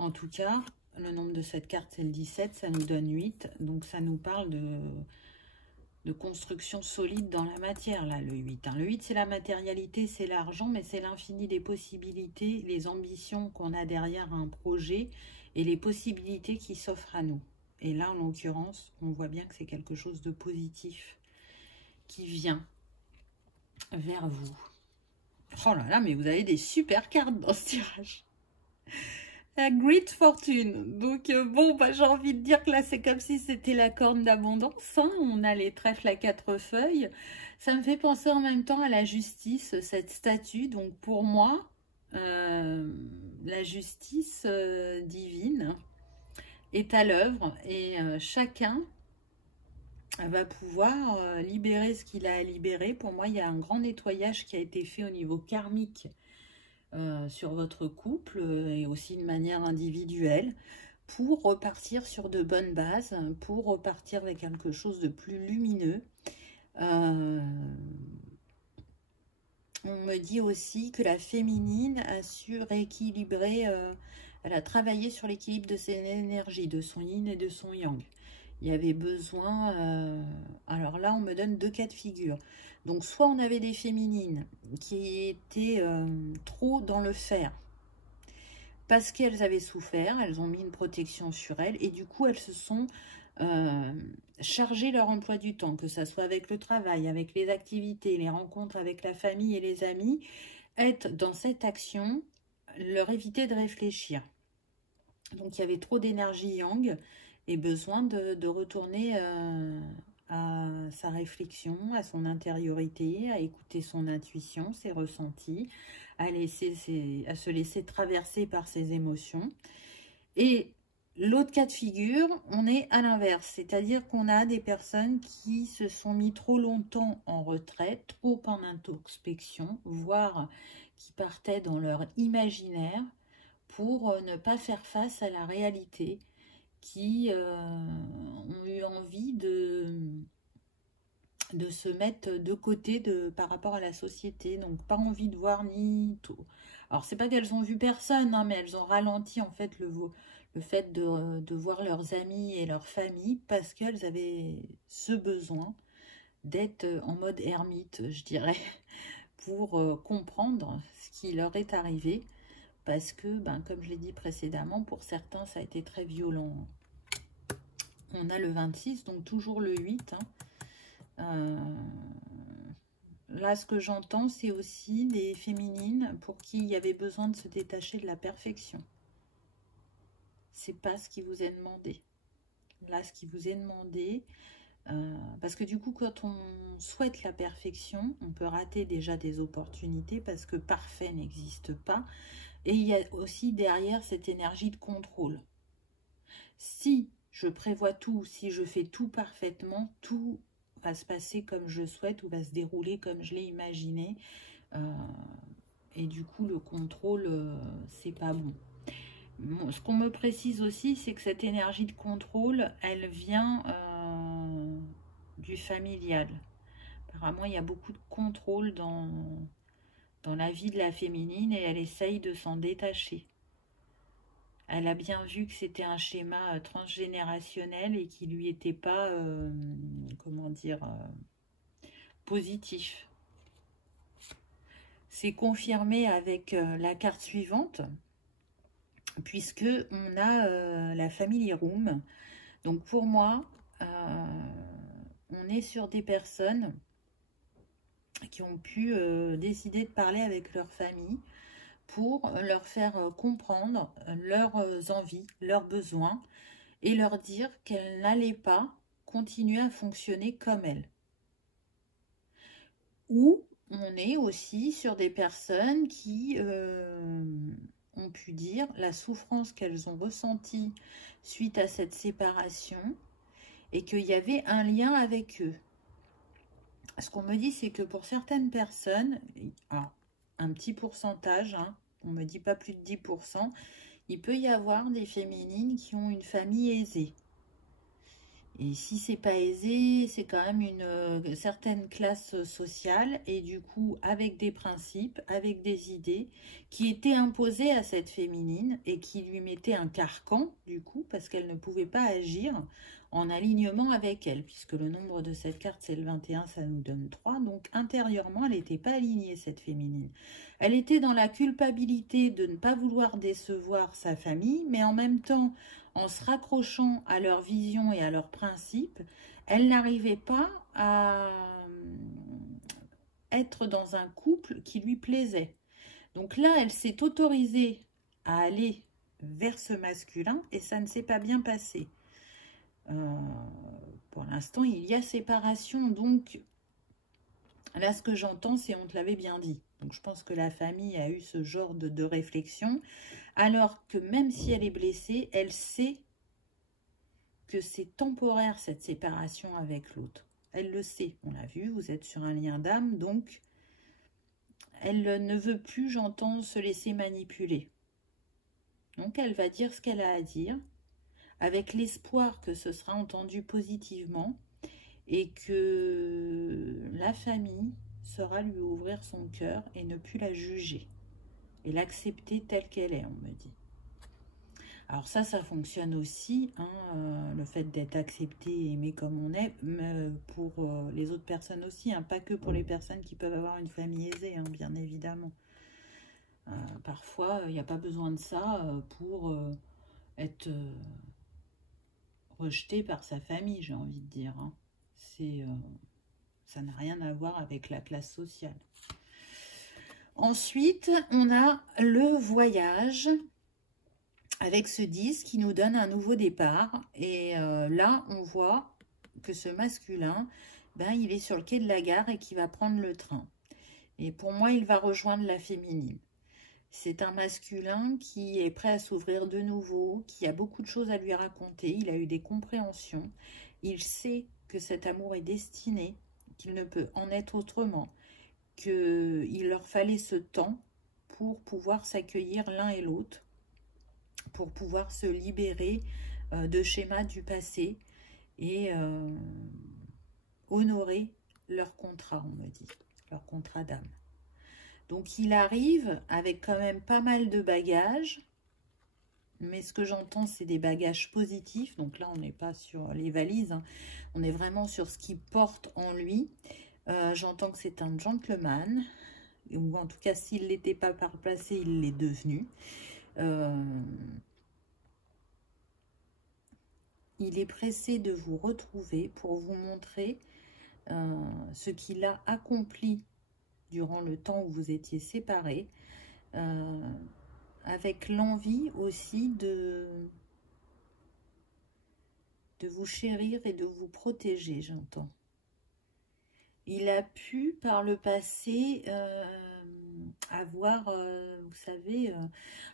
En tout cas, le nombre de cette carte, c'est le 17, ça nous donne 8. Donc, ça nous parle de construction solide dans la matière, là, le 8. Hein. Le 8, c'est la matérialité, c'est l'argent, mais c'est l'infini des possibilités, les ambitions qu'on a derrière un projet et les possibilités qui s'offrent à nous. Et là, en l'occurrence, on voit bien que c'est quelque chose de positif qui vient vers vous. Oh là là, mais vous avez des super cartes dans ce tirage. La Great Fortune. Donc, bon, bah, j'ai envie de dire que là, c'est comme si c'était la corne d'abondance. Hein. On a les trèfles à 4 feuilles. Ça me fait penser en même temps à la justice, cette statue. Donc, pour moi, la justice divine est à l'œuvre et chacun va pouvoir libérer ce qu'il a à libérer. Pour moi, il y a un grand nettoyage qui a été fait au niveau karmique sur votre couple et aussi de manière individuelle pour repartir sur de bonnes bases, pour repartir avec quelque chose de plus lumineux. On me dit aussi que la féminine a su rééquilibrer, elle a travaillé sur l'équilibre de ses énergies, de son yin et de son yang. Il y avait besoin, alors là on me donne 2 cas de figure. Donc soit on avait des féminines qui étaient trop dans le faire, parce qu'elles avaient souffert, elles ont mis une protection sur elles, et du coup elles se sont chargées leur emploi du temps, que ce soit avec le travail, avec les activités, les rencontres avec la famille et les amis, être dans cette action, leur éviter de réfléchir. Donc il y avait trop d'énergie yang, et besoin de retourner à sa réflexion, à son intériorité, à écouter son intuition, ses ressentis, à se laisser traverser par ses émotions. Et l'autre cas de figure, on est à l'inverse, c'est-à-dire qu'on a des personnes qui se sont mis trop longtemps en retraite, trop en introspection, voire qui partaient dans leur imaginaire pour ne pas faire face à la réalité, qui ont eu envie de se mettre de côté par rapport à la société, donc pas envie de voir ni tout. Alors c'est pas qu'elles ont vu personne, hein, mais elles ont ralenti en fait le fait de voir leurs amis et leur famille, parce qu'elles avaient ce besoin d'être en mode ermite, je dirais, pour comprendre ce qui leur est arrivé. Parce que, ben, comme je l'ai dit précédemment, pour certains, ça a été très violent. On a le 26, donc toujours le 8. Là, ce que j'entends, c'est aussi des féminines pour qui il y avait besoin de se détacher de la perfection. C'est pas ce qui vous est demandé. Là, ce qui vous est demandé, parce que du coup, quand on souhaite la perfection, on peut rater déjà des opportunités parce que parfait n'existe pas. Et il y a aussi derrière cette énergie de contrôle. Si je prévois tout, si je fais tout parfaitement, tout va se passer comme je souhaite ou va se dérouler comme je l'ai imaginé. Et du coup, le contrôle, c'est pas bon. Bon, ce qu'on me précise aussi, c'est que cette énergie de contrôle, elle vient du familial. Apparemment, il y a beaucoup de contrôle dans la vie de la féminine et elle essaye de s'en détacher. Elle a bien vu que c'était un schéma transgénérationnel et qui lui était pas, comment dire, positif. C'est confirmé avec la carte suivante, puisque on a la famille Room. Donc pour moi, on est sur des personnes qui ont pu décider de parler avec leur famille pour leur faire comprendre leurs envies, leurs besoins et leur dire qu'elles n'allaient pas continuer à fonctionner comme elles. Ou on est aussi sur des personnes qui ont pu dire la souffrance qu'elles ont ressentie suite à cette séparation et qu'il y avait un lien avec eux. Ce qu'on me dit, c'est que pour certaines personnes, alors, un petit pourcentage, hein, on ne me dit pas plus de 10%, il peut y avoir des féminines qui ont une famille aisée. Et si c'est pas aisé, c'est quand même une certaine classe sociale et du coup avec des principes, avec des idées qui étaient imposées à cette féminine et qui lui mettaient un carcan du coup parce qu'elle ne pouvait pas agir en alignement avec elle puisque le nombre de cette carte c'est le 21, ça nous donne 3. Donc intérieurement elle n'était pas alignée cette féminine. Elle était dans la culpabilité de ne pas vouloir décevoir sa famille mais en même temps en se raccrochant à leur vision et à leurs principes, elle n'arrivait pas à être dans un couple qui lui plaisait. Donc là, elle s'est autorisée à aller vers ce masculin et ça ne s'est pas bien passé. Pour l'instant, il y a séparation. Donc là, ce que j'entends, c'est on te l'avait bien dit. Donc je pense que la famille a eu ce genre de réflexion. Alors que même si elle est blessée, elle sait que c'est temporaire cette séparation avec l'autre. Elle le sait, on l'a vu, vous êtes sur un lien d'âme, donc elle ne veut plus, j'entends, se laisser manipuler. Donc elle va dire ce qu'elle a à dire, avec l'espoir que ce sera entendu positivement et que la famille saura lui ouvrir son cœur et ne plus la juger et l'accepter telle qu'elle est, on me dit. Alors ça fonctionne aussi, hein, le fait d'être accepté et aimé comme on est, pour les autres personnes aussi, hein, pas que pour les personnes qui peuvent avoir une famille aisée, hein, bien évidemment. Parfois, il n'y a pas besoin de ça pour être rejeté par sa famille, j'ai envie de dire. Hein. Ça n'a rien à voir avec la classe sociale. Ensuite, on a le voyage avec ce 10 qui nous donne un nouveau départ. Et là, on voit que ce masculin, ben, il est sur le quai de la gare et qui va prendre le train. Et pour moi, il va rejoindre la féminine. C'est un masculin qui est prêt à s'ouvrir de nouveau, qui a beaucoup de choses à lui raconter. Il a eu des compréhensions. Il sait que cet amour est destiné, qu'il ne peut en être autrement, qu'il leur fallait ce temps pour pouvoir s'accueillir l'un et l'autre, pour pouvoir se libérer de schémas du passé et honorer leur contrat, on me dit, leur contrat d'âme. Donc il arrive avec quand même pas mal de bagages, mais ce que j'entends c'est des bagages positifs, donc là on n'est pas sur les valises, hein. On est vraiment sur ce qu'il porte en lui. J'entends que c'est un gentleman, ou en tout cas s'il ne l'était pas par le passé, il l'est devenu. Il est pressé de vous retrouver pour vous montrer ce qu'il a accompli durant le temps où vous étiez séparés, avec l'envie aussi de vous chérir et de vous protéger, j'entends. Il a pu par le passé avoir, vous savez,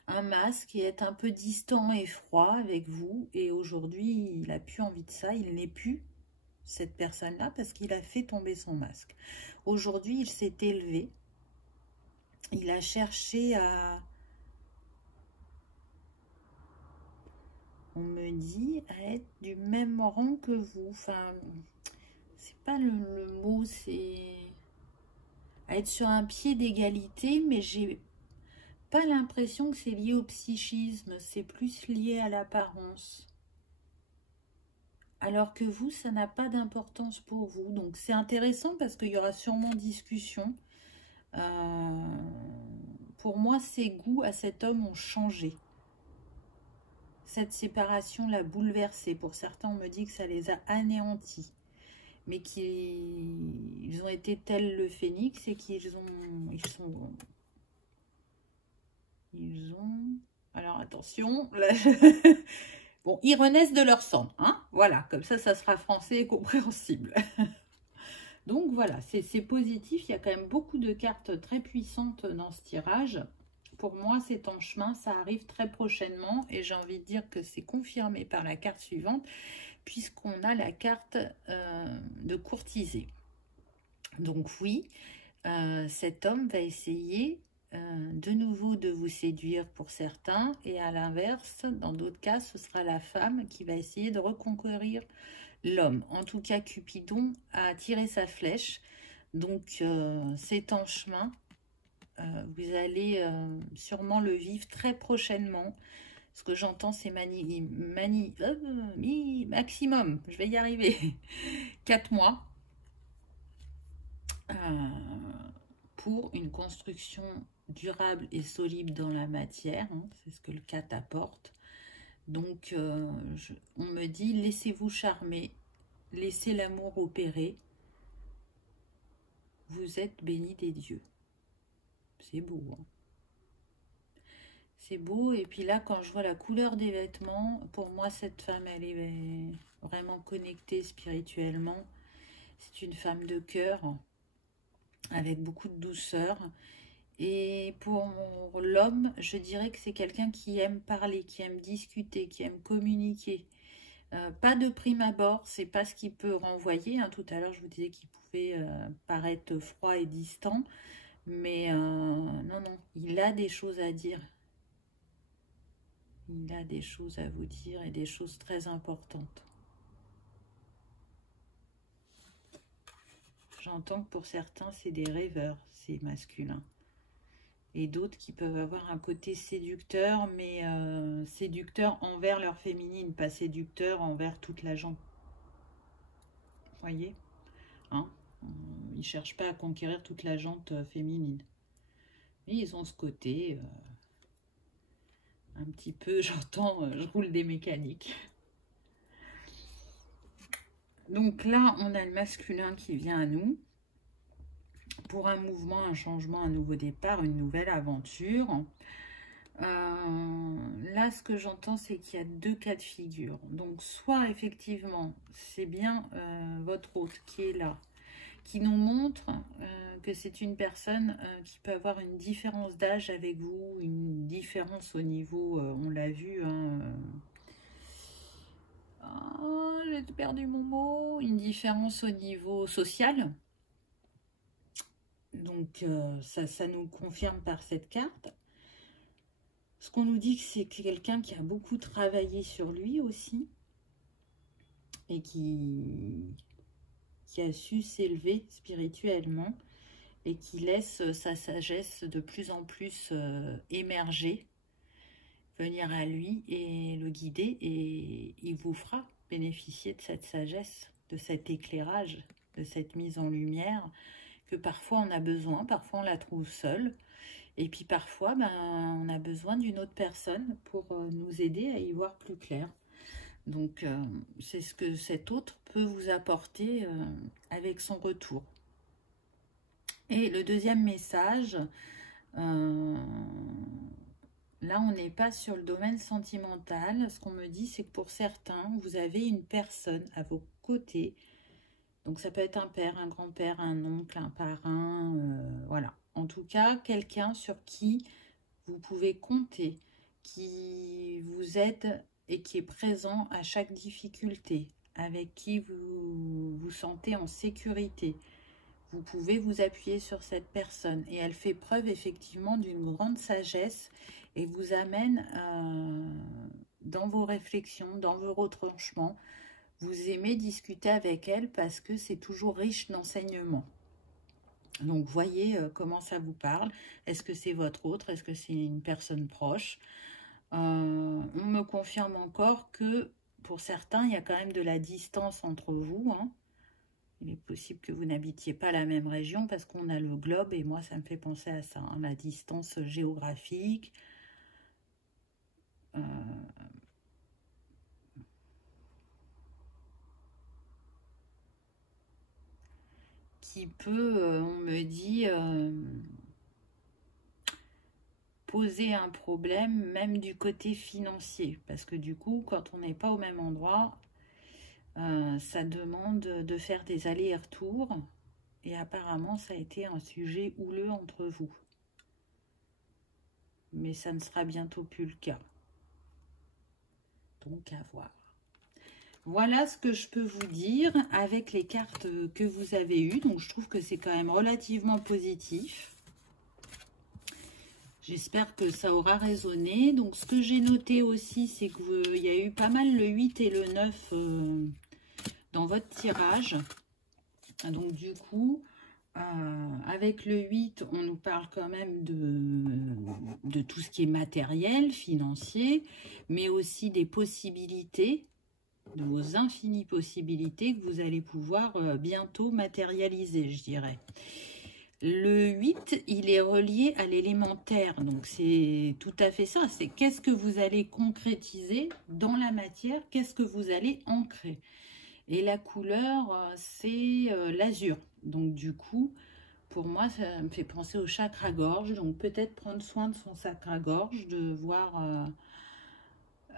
un masque et être un peu distant et froid avec vous. Et aujourd'hui, il n'a plus envie de ça. Il n'est plus cette personne-là parce qu'il a fait tomber son masque. Aujourd'hui, il s'est élevé. Il a cherché à... On me dit à être du même rang que vous. Enfin, c'est pas le mot, c'est... à être sur un pied d'égalité, mais j'ai pas l'impression que c'est lié au psychisme, c'est plus lié à l'apparence. Alors que vous, ça n'a pas d'importance pour vous. Donc c'est intéressant parce qu'il y aura sûrement discussion. Pour moi, ses goûts à cet homme ont changé. Cette séparation l'a bouleversé. Pour certains, on me dit que ça les a anéantis. Mais qu'ils ont été tels le phénix et qu'ils ont... Alors attention, là, bon, ils renaissent de leur sang, hein, voilà, comme ça sera français et compréhensible. Donc voilà, c'est positif, il y a quand même beaucoup de cartes très puissantes dans ce tirage. Pour moi, c'est en chemin, ça arrive très prochainement et j'ai envie de dire que c'est confirmé par la carte suivante puisqu'on a la carte de courtiser. Donc oui, cet homme va essayer de nouveau de vous séduire pour certains et à l'inverse, dans d'autres cas, ce sera la femme qui va essayer de reconquérir l'homme. En tout cas, Cupidon a tiré sa flèche. Donc, c'est en chemin. Vous allez sûrement le vivre très prochainement. Ce que j'entends, c'est maximum, je vais y arriver, 4 mois pour une construction durable et solide dans la matière. Hein, c'est ce que le 4 apporte. Donc, on me dit, laissez-vous charmer, laissez l'amour opérer. Vous êtes béni des dieux. C'est beau, hein. C'est beau. Et puis là, quand je vois la couleur des vêtements, pour moi, cette femme, elle est vraiment connectée spirituellement. C'est une femme de cœur, avec beaucoup de douceur. Et pour l'homme, je dirais que c'est quelqu'un qui aime parler, qui aime discuter, qui aime communiquer. Pas de prime abord, c'est pas ce qu'il peut renvoyer. Hein. Tout à l'heure, je vous disais qu'il pouvait paraître froid et distant. Mais non, non, il a des choses à dire. Il a des choses à vous dire et des choses très importantes. J'entends que pour certains, c'est des rêveurs, c'est masculin. Et d'autres qui peuvent avoir un côté séducteur, mais séducteur envers leur féminine, pas séducteur envers toute la gente. Vous voyez, hein, ils ne cherchent pas à conquérir toute la gente féminine. Mais ils ont ce côté... un petit peu, j'entends, je roule des mécaniques. Donc là, on a le masculin qui vient à nous pour un mouvement, un changement, un nouveau départ, une nouvelle aventure. Là, ce que j'entends, c'est qu'il y a 2 cas de figure. Donc, soit effectivement, c'est bien votre hôte qui est là, qui nous montre que c'est une personne qui peut avoir une différence d'âge avec vous, une différence au niveau, on l'a vu, hein, j'ai perdu mon mot, une différence au niveau social. Donc, ça nous confirme par cette carte. Ce qu'on nous dit, c'est que c'est quelqu'un qui a beaucoup travaillé sur lui aussi et qui a su s'élever spirituellement et qui laisse sa sagesse de plus en plus émerger, venir à lui et le guider, et il vous fera bénéficier de cette sagesse, de cet éclairage, de cette mise en lumière que parfois on a besoin, parfois on la trouve seule, et puis parfois on a besoin d'une autre personne pour nous aider à y voir plus clair. Donc c'est ce que cet autre peut vous apporter avec son retour. Et le deuxième message, là on n'est pas sur le domaine sentimental. Ce qu'on me dit, c'est que pour certains, vous avez une personne à vos côtés. Donc ça peut être un père, un grand-père, un oncle, un parrain, voilà. En tout cas, quelqu'un sur qui vous pouvez compter, qui vous aide et qui est présent à chaque difficulté, avec qui vous vous sentez en sécurité. Vous pouvez vous appuyer sur cette personne et elle fait preuve effectivement d'une grande sagesse et vous amène dans vos réflexions, dans vos retranchements. Vous aimez discuter avec elle parce que c'est toujours riche d'enseignements. Donc voyez comment ça vous parle. Est-ce que c'est votre autre? Est-ce que c'est une personne proche? On me confirme encore que pour certains, il y a quand même de la distance entre vous, hein. Il est possible que vous n'habitiez pas la même région parce qu'on a le globe et moi, ça me fait penser à ça, hein, la distance géographique. Qui peut, on me dit, poser un problème même du côté financier. Parce que du coup, quand on n'est pas au même endroit, ça demande de faire des allers-retours. Et apparemment, ça a été un sujet houleux entre vous. Mais ça ne sera bientôt plus le cas. Donc, à voir. Voilà ce que je peux vous dire avec les cartes que vous avez eues. Donc, je trouve que c'est quand même relativement positif. J'espère que ça aura résonné. Donc, ce que j'ai noté aussi, c'est qu'il y a eu pas mal le 8 et le 9 dans votre tirage. Donc du coup, avec le 8, on nous parle quand même de tout ce qui est matériel, financier, mais aussi des possibilités, de vos infinies possibilités que vous allez pouvoir bientôt matérialiser, je dirais. Le 8, il est relié à l'élémentaire, donc c'est tout à fait ça. C'est qu'est-ce que vous allez concrétiser dans la matière, qu'est-ce que vous allez ancrer. Et la couleur, c'est l'azur. Donc du coup, pour moi, ça me fait penser au chakra-gorge. Donc peut-être prendre soin de son chakra-gorge, de voir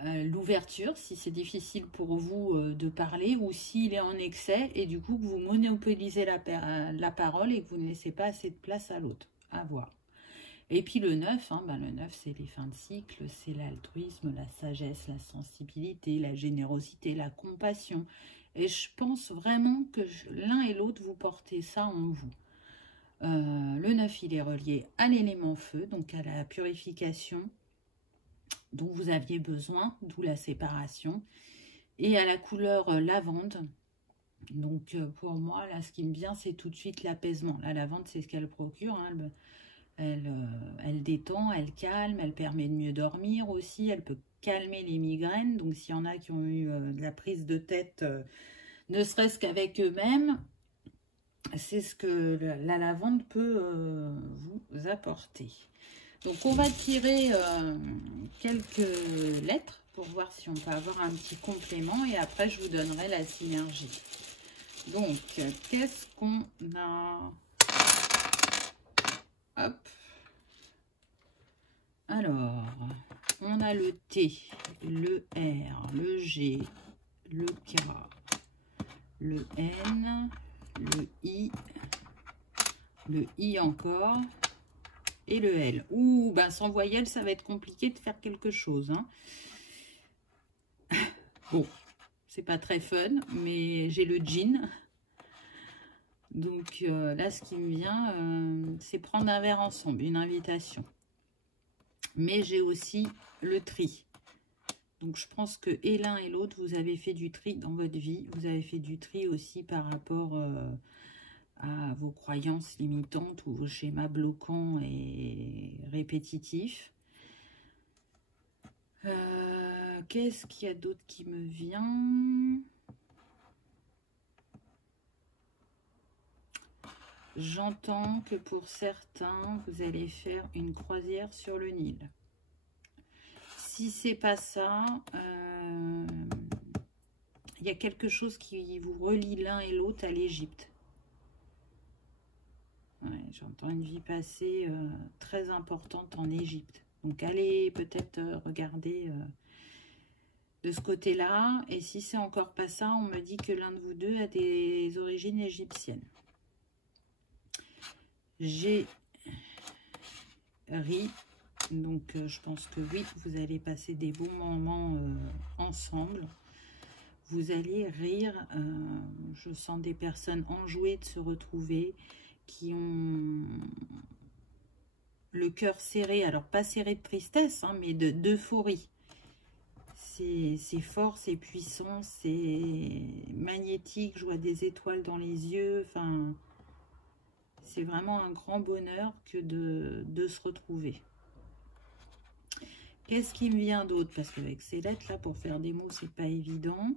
l'ouverture, si c'est difficile pour vous de parler, ou s'il est en excès, et du coup que vous monopolisez la parole et que vous ne laissez pas assez de place à l'autre. À voir. Et puis le 9, le 9 c'est les fins de cycle, c'est l'altruisme, la sagesse, la sensibilité, la générosité, la compassion. Et je pense vraiment que l'un et l'autre, vous portez ça en vous. Le 9, il est relié à l'élément feu, donc à la purification dont vous aviez besoin, d'où la séparation, et à la couleur lavande. Donc pour moi, là, ce qui me vient, c'est tout de suite l'apaisement. La lavande, c'est ce qu'elle procure, hein. Elle détend, elle calme, elle permet de mieux dormir aussi, elle peut calmer les migraines. Donc s'il y en a qui ont eu de la prise de tête, ne serait-ce qu'avec eux-mêmes, c'est ce que la lavande peut vous apporter. Donc on va tirer quelques lettres pour voir si on peut avoir un petit complément et après je vous donnerai la synergie. Donc qu'est-ce qu'on a? Hop. Alors, on a le T, le R, le G, le K, le N, le I encore, et le L. Ouh, ben sans voyelle, ça va être compliqué de faire quelque chose. Hein. Bon, c'est pas très fun, mais j'ai le jean. Donc là, ce qui me vient, c'est prendre un verre ensemble, une invitation. Mais j'ai aussi le tri. Donc je pense que et l'un et l'autre, vous avez fait du tri dans votre vie. Vous avez fait du tri aussi par rapport à vos croyances limitantes ou vos schémas bloquants et répétitifs. Qu'est-ce qu'il y a d'autre qui me vient? J'entends que pour certains, vous allez faire une croisière sur le Nil. Si c'est pas ça, il y a quelque chose qui vous relie l'un et l'autre à l'Égypte. Ouais, j'entends une vie passée très importante en Égypte. Donc allez peut-être regarder de ce côté-là. Et si c'est encore pas ça, on me dit que l'un de vous deux a des origines égyptiennes. J'ai ri. Donc je pense que oui, vous allez passer des bons moments ensemble. Vous allez rire. Je sens des personnes enjouées de se retrouver, qui ont le cœur serré. Alors pas serré de tristesse, hein, mais d'euphorie. C'est fort, c'est puissant, c'est magnétique. Je vois des étoiles dans les yeux. Enfin, c'est vraiment un grand bonheur que de se retrouver. Qu'est-ce qui me vient d'autre? Parce qu'avec ces lettres là, pour faire des mots, c'est pas évident.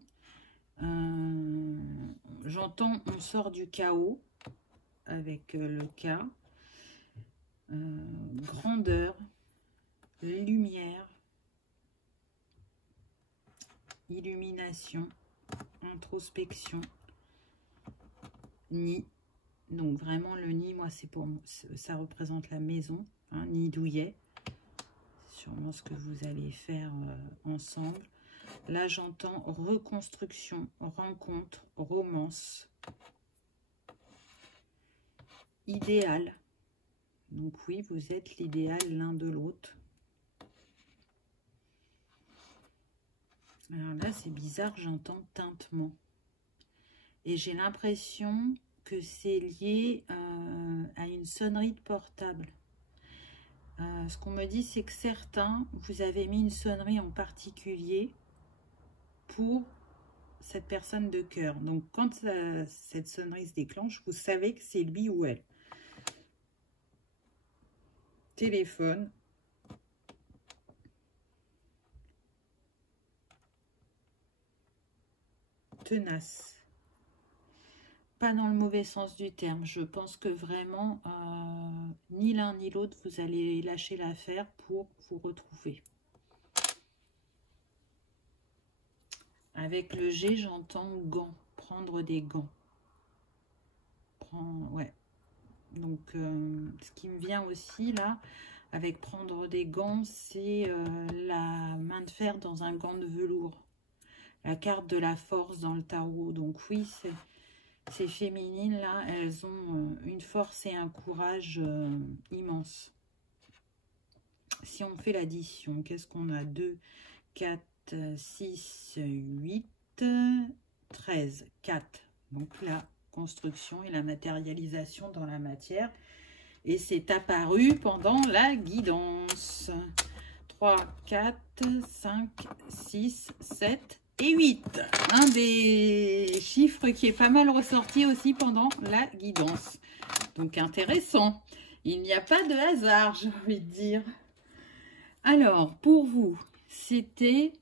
J'entends on sort du chaos avec le K. Grandeur, lumière, illumination, introspection, nid. Donc vraiment le nid, moi c'est pour ça représente la maison, hein, nid douillet. C'est sûrement ce que vous allez faire ensemble. Là j'entends reconstruction, rencontre, romance, idéal. Donc oui, vous êtes l'idéal l'un de l'autre. Alors là, c'est bizarre, j'entends tintement. Et j'ai l'impression que c'est lié à une sonnerie de portable. Ce qu'on me dit, c'est que certains, vous avez mis une sonnerie en particulier pour cette personne de cœur. Donc, quand cette sonnerie se déclenche, vous savez que c'est lui ou elle. Téléphone. Tenace. Pas dans le mauvais sens du terme. Je pense que vraiment, ni l'un ni l'autre, vous allez lâcher l'affaire pour vous retrouver. Avec le G, j'entends gants. Prendre des gants. Ouais. Donc, ce qui me vient aussi là, avec prendre des gants, c'est la main de fer dans un gant de velours. La carte de la force dans le tarot. Donc oui, ces féminines là, elles ont une force et un courage immense. Si on fait l'addition, qu'est-ce qu'on a? 2, 4, 6, 8, 13, 4. Donc la construction et la matérialisation dans la matière. Et c'est apparu pendant la guidance. 3, 4, 5, 6, 7 et 8. Un des chiffres qui est pas mal ressorti aussi pendant la guidance. Donc intéressant. Il n'y a pas de hasard, j'ai envie de dire. Alors, pour vous, c'était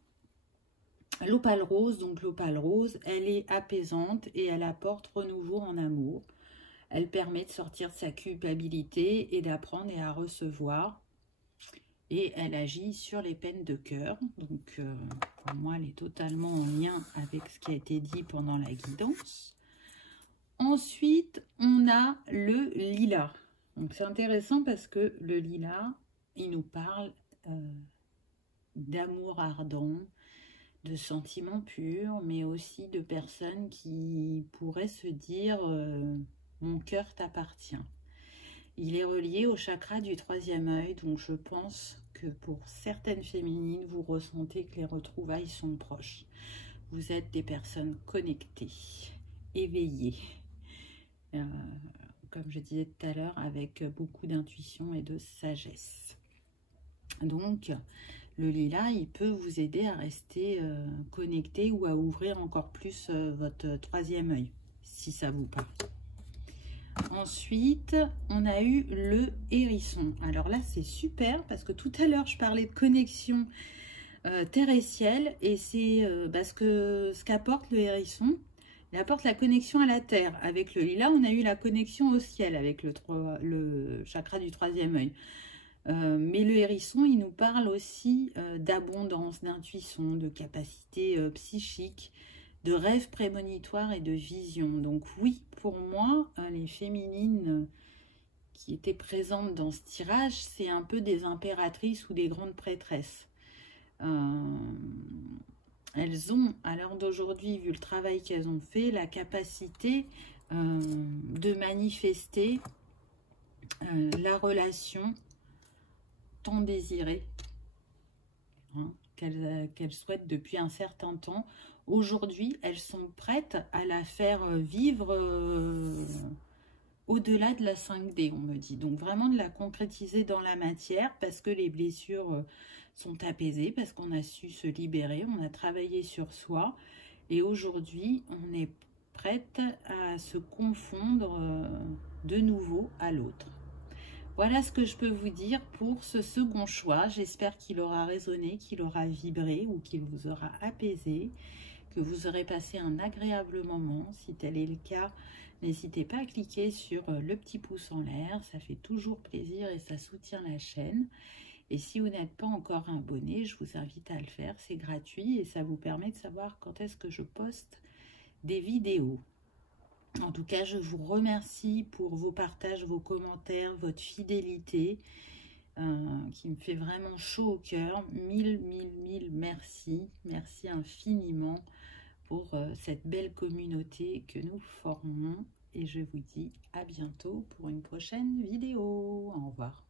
l'opale rose. Donc l'opale rose, elle est apaisante et elle apporte renouveau en amour. Elle permet de sortir de sa culpabilité et d'apprendre et à recevoir. Et elle agit sur les peines de cœur. Donc, pour moi, elle est totalement en lien avec ce qui a été dit pendant la guidance. Ensuite, on a le lilas. Donc, c'est intéressant parce que le lilas, il nous parle d'amour ardent, de sentiments purs, mais aussi de personnes qui pourraient se dire mon cœur t'appartient. Il est relié au chakra du 3e œil, donc je pense que pour certaines féminines, vous ressentez que les retrouvailles sont proches. Vous êtes des personnes connectées, éveillées, comme je disais tout à l'heure, avec beaucoup d'intuition et de sagesse. Donc, le lilas, il peut vous aider à rester connecté ou à ouvrir encore plus votre 3e œil, si ça vous parle. Ensuite, on a eu le hérisson. Alors là, c'est super parce que tout à l'heure, je parlais de connexion terre et ciel. Et c'est ce qu'apporte le hérisson. Il apporte la connexion à la terre. Avec le lilas, on a eu la connexion au ciel avec le chakra du 3e œil. Mais le hérisson, il nous parle aussi d'abondance, d'intuition, de capacité psychique, de rêves prémonitoires et de visions. Donc oui, pour moi, les féminines qui étaient présentes dans ce tirage, c'est un peu des impératrices ou des grandes prêtresses. Elles ont, à l'heure d'aujourd'hui, vu le travail qu'elles ont fait, la capacité de manifester la relation tant désirée, hein, qu'elles souhaitent depuis un certain temps. Aujourd'hui, elles sont prêtes à la faire vivre au-delà de la 5D, on me dit. Donc, vraiment de la concrétiser dans la matière parce que les blessures sont apaisées, parce qu'on a su se libérer, on a travaillé sur soi. Et aujourd'hui, on est prête à se confondre de nouveau à l'autre. Voilà ce que je peux vous dire pour ce second choix. J'espère qu'il aura résonné, qu'il aura vibré ou qu'il vous aura apaisé, que vous aurez passé un agréable moment. Si tel est le cas, n'hésitez pas à cliquer sur le petit pouce en l'air. Ça fait toujours plaisir et ça soutient la chaîne. Et si vous n'êtes pas encore abonné, je vous invite à le faire. C'est gratuit et ça vous permet de savoir quand est-ce que je poste des vidéos. En tout cas, je vous remercie pour vos partages, vos commentaires, votre fidélité qui me fait vraiment chaud au cœur. Mille merci. Merci infiniment pour cette belle communauté que nous formons. Et je vous dis à bientôt pour une prochaine vidéo. Au revoir.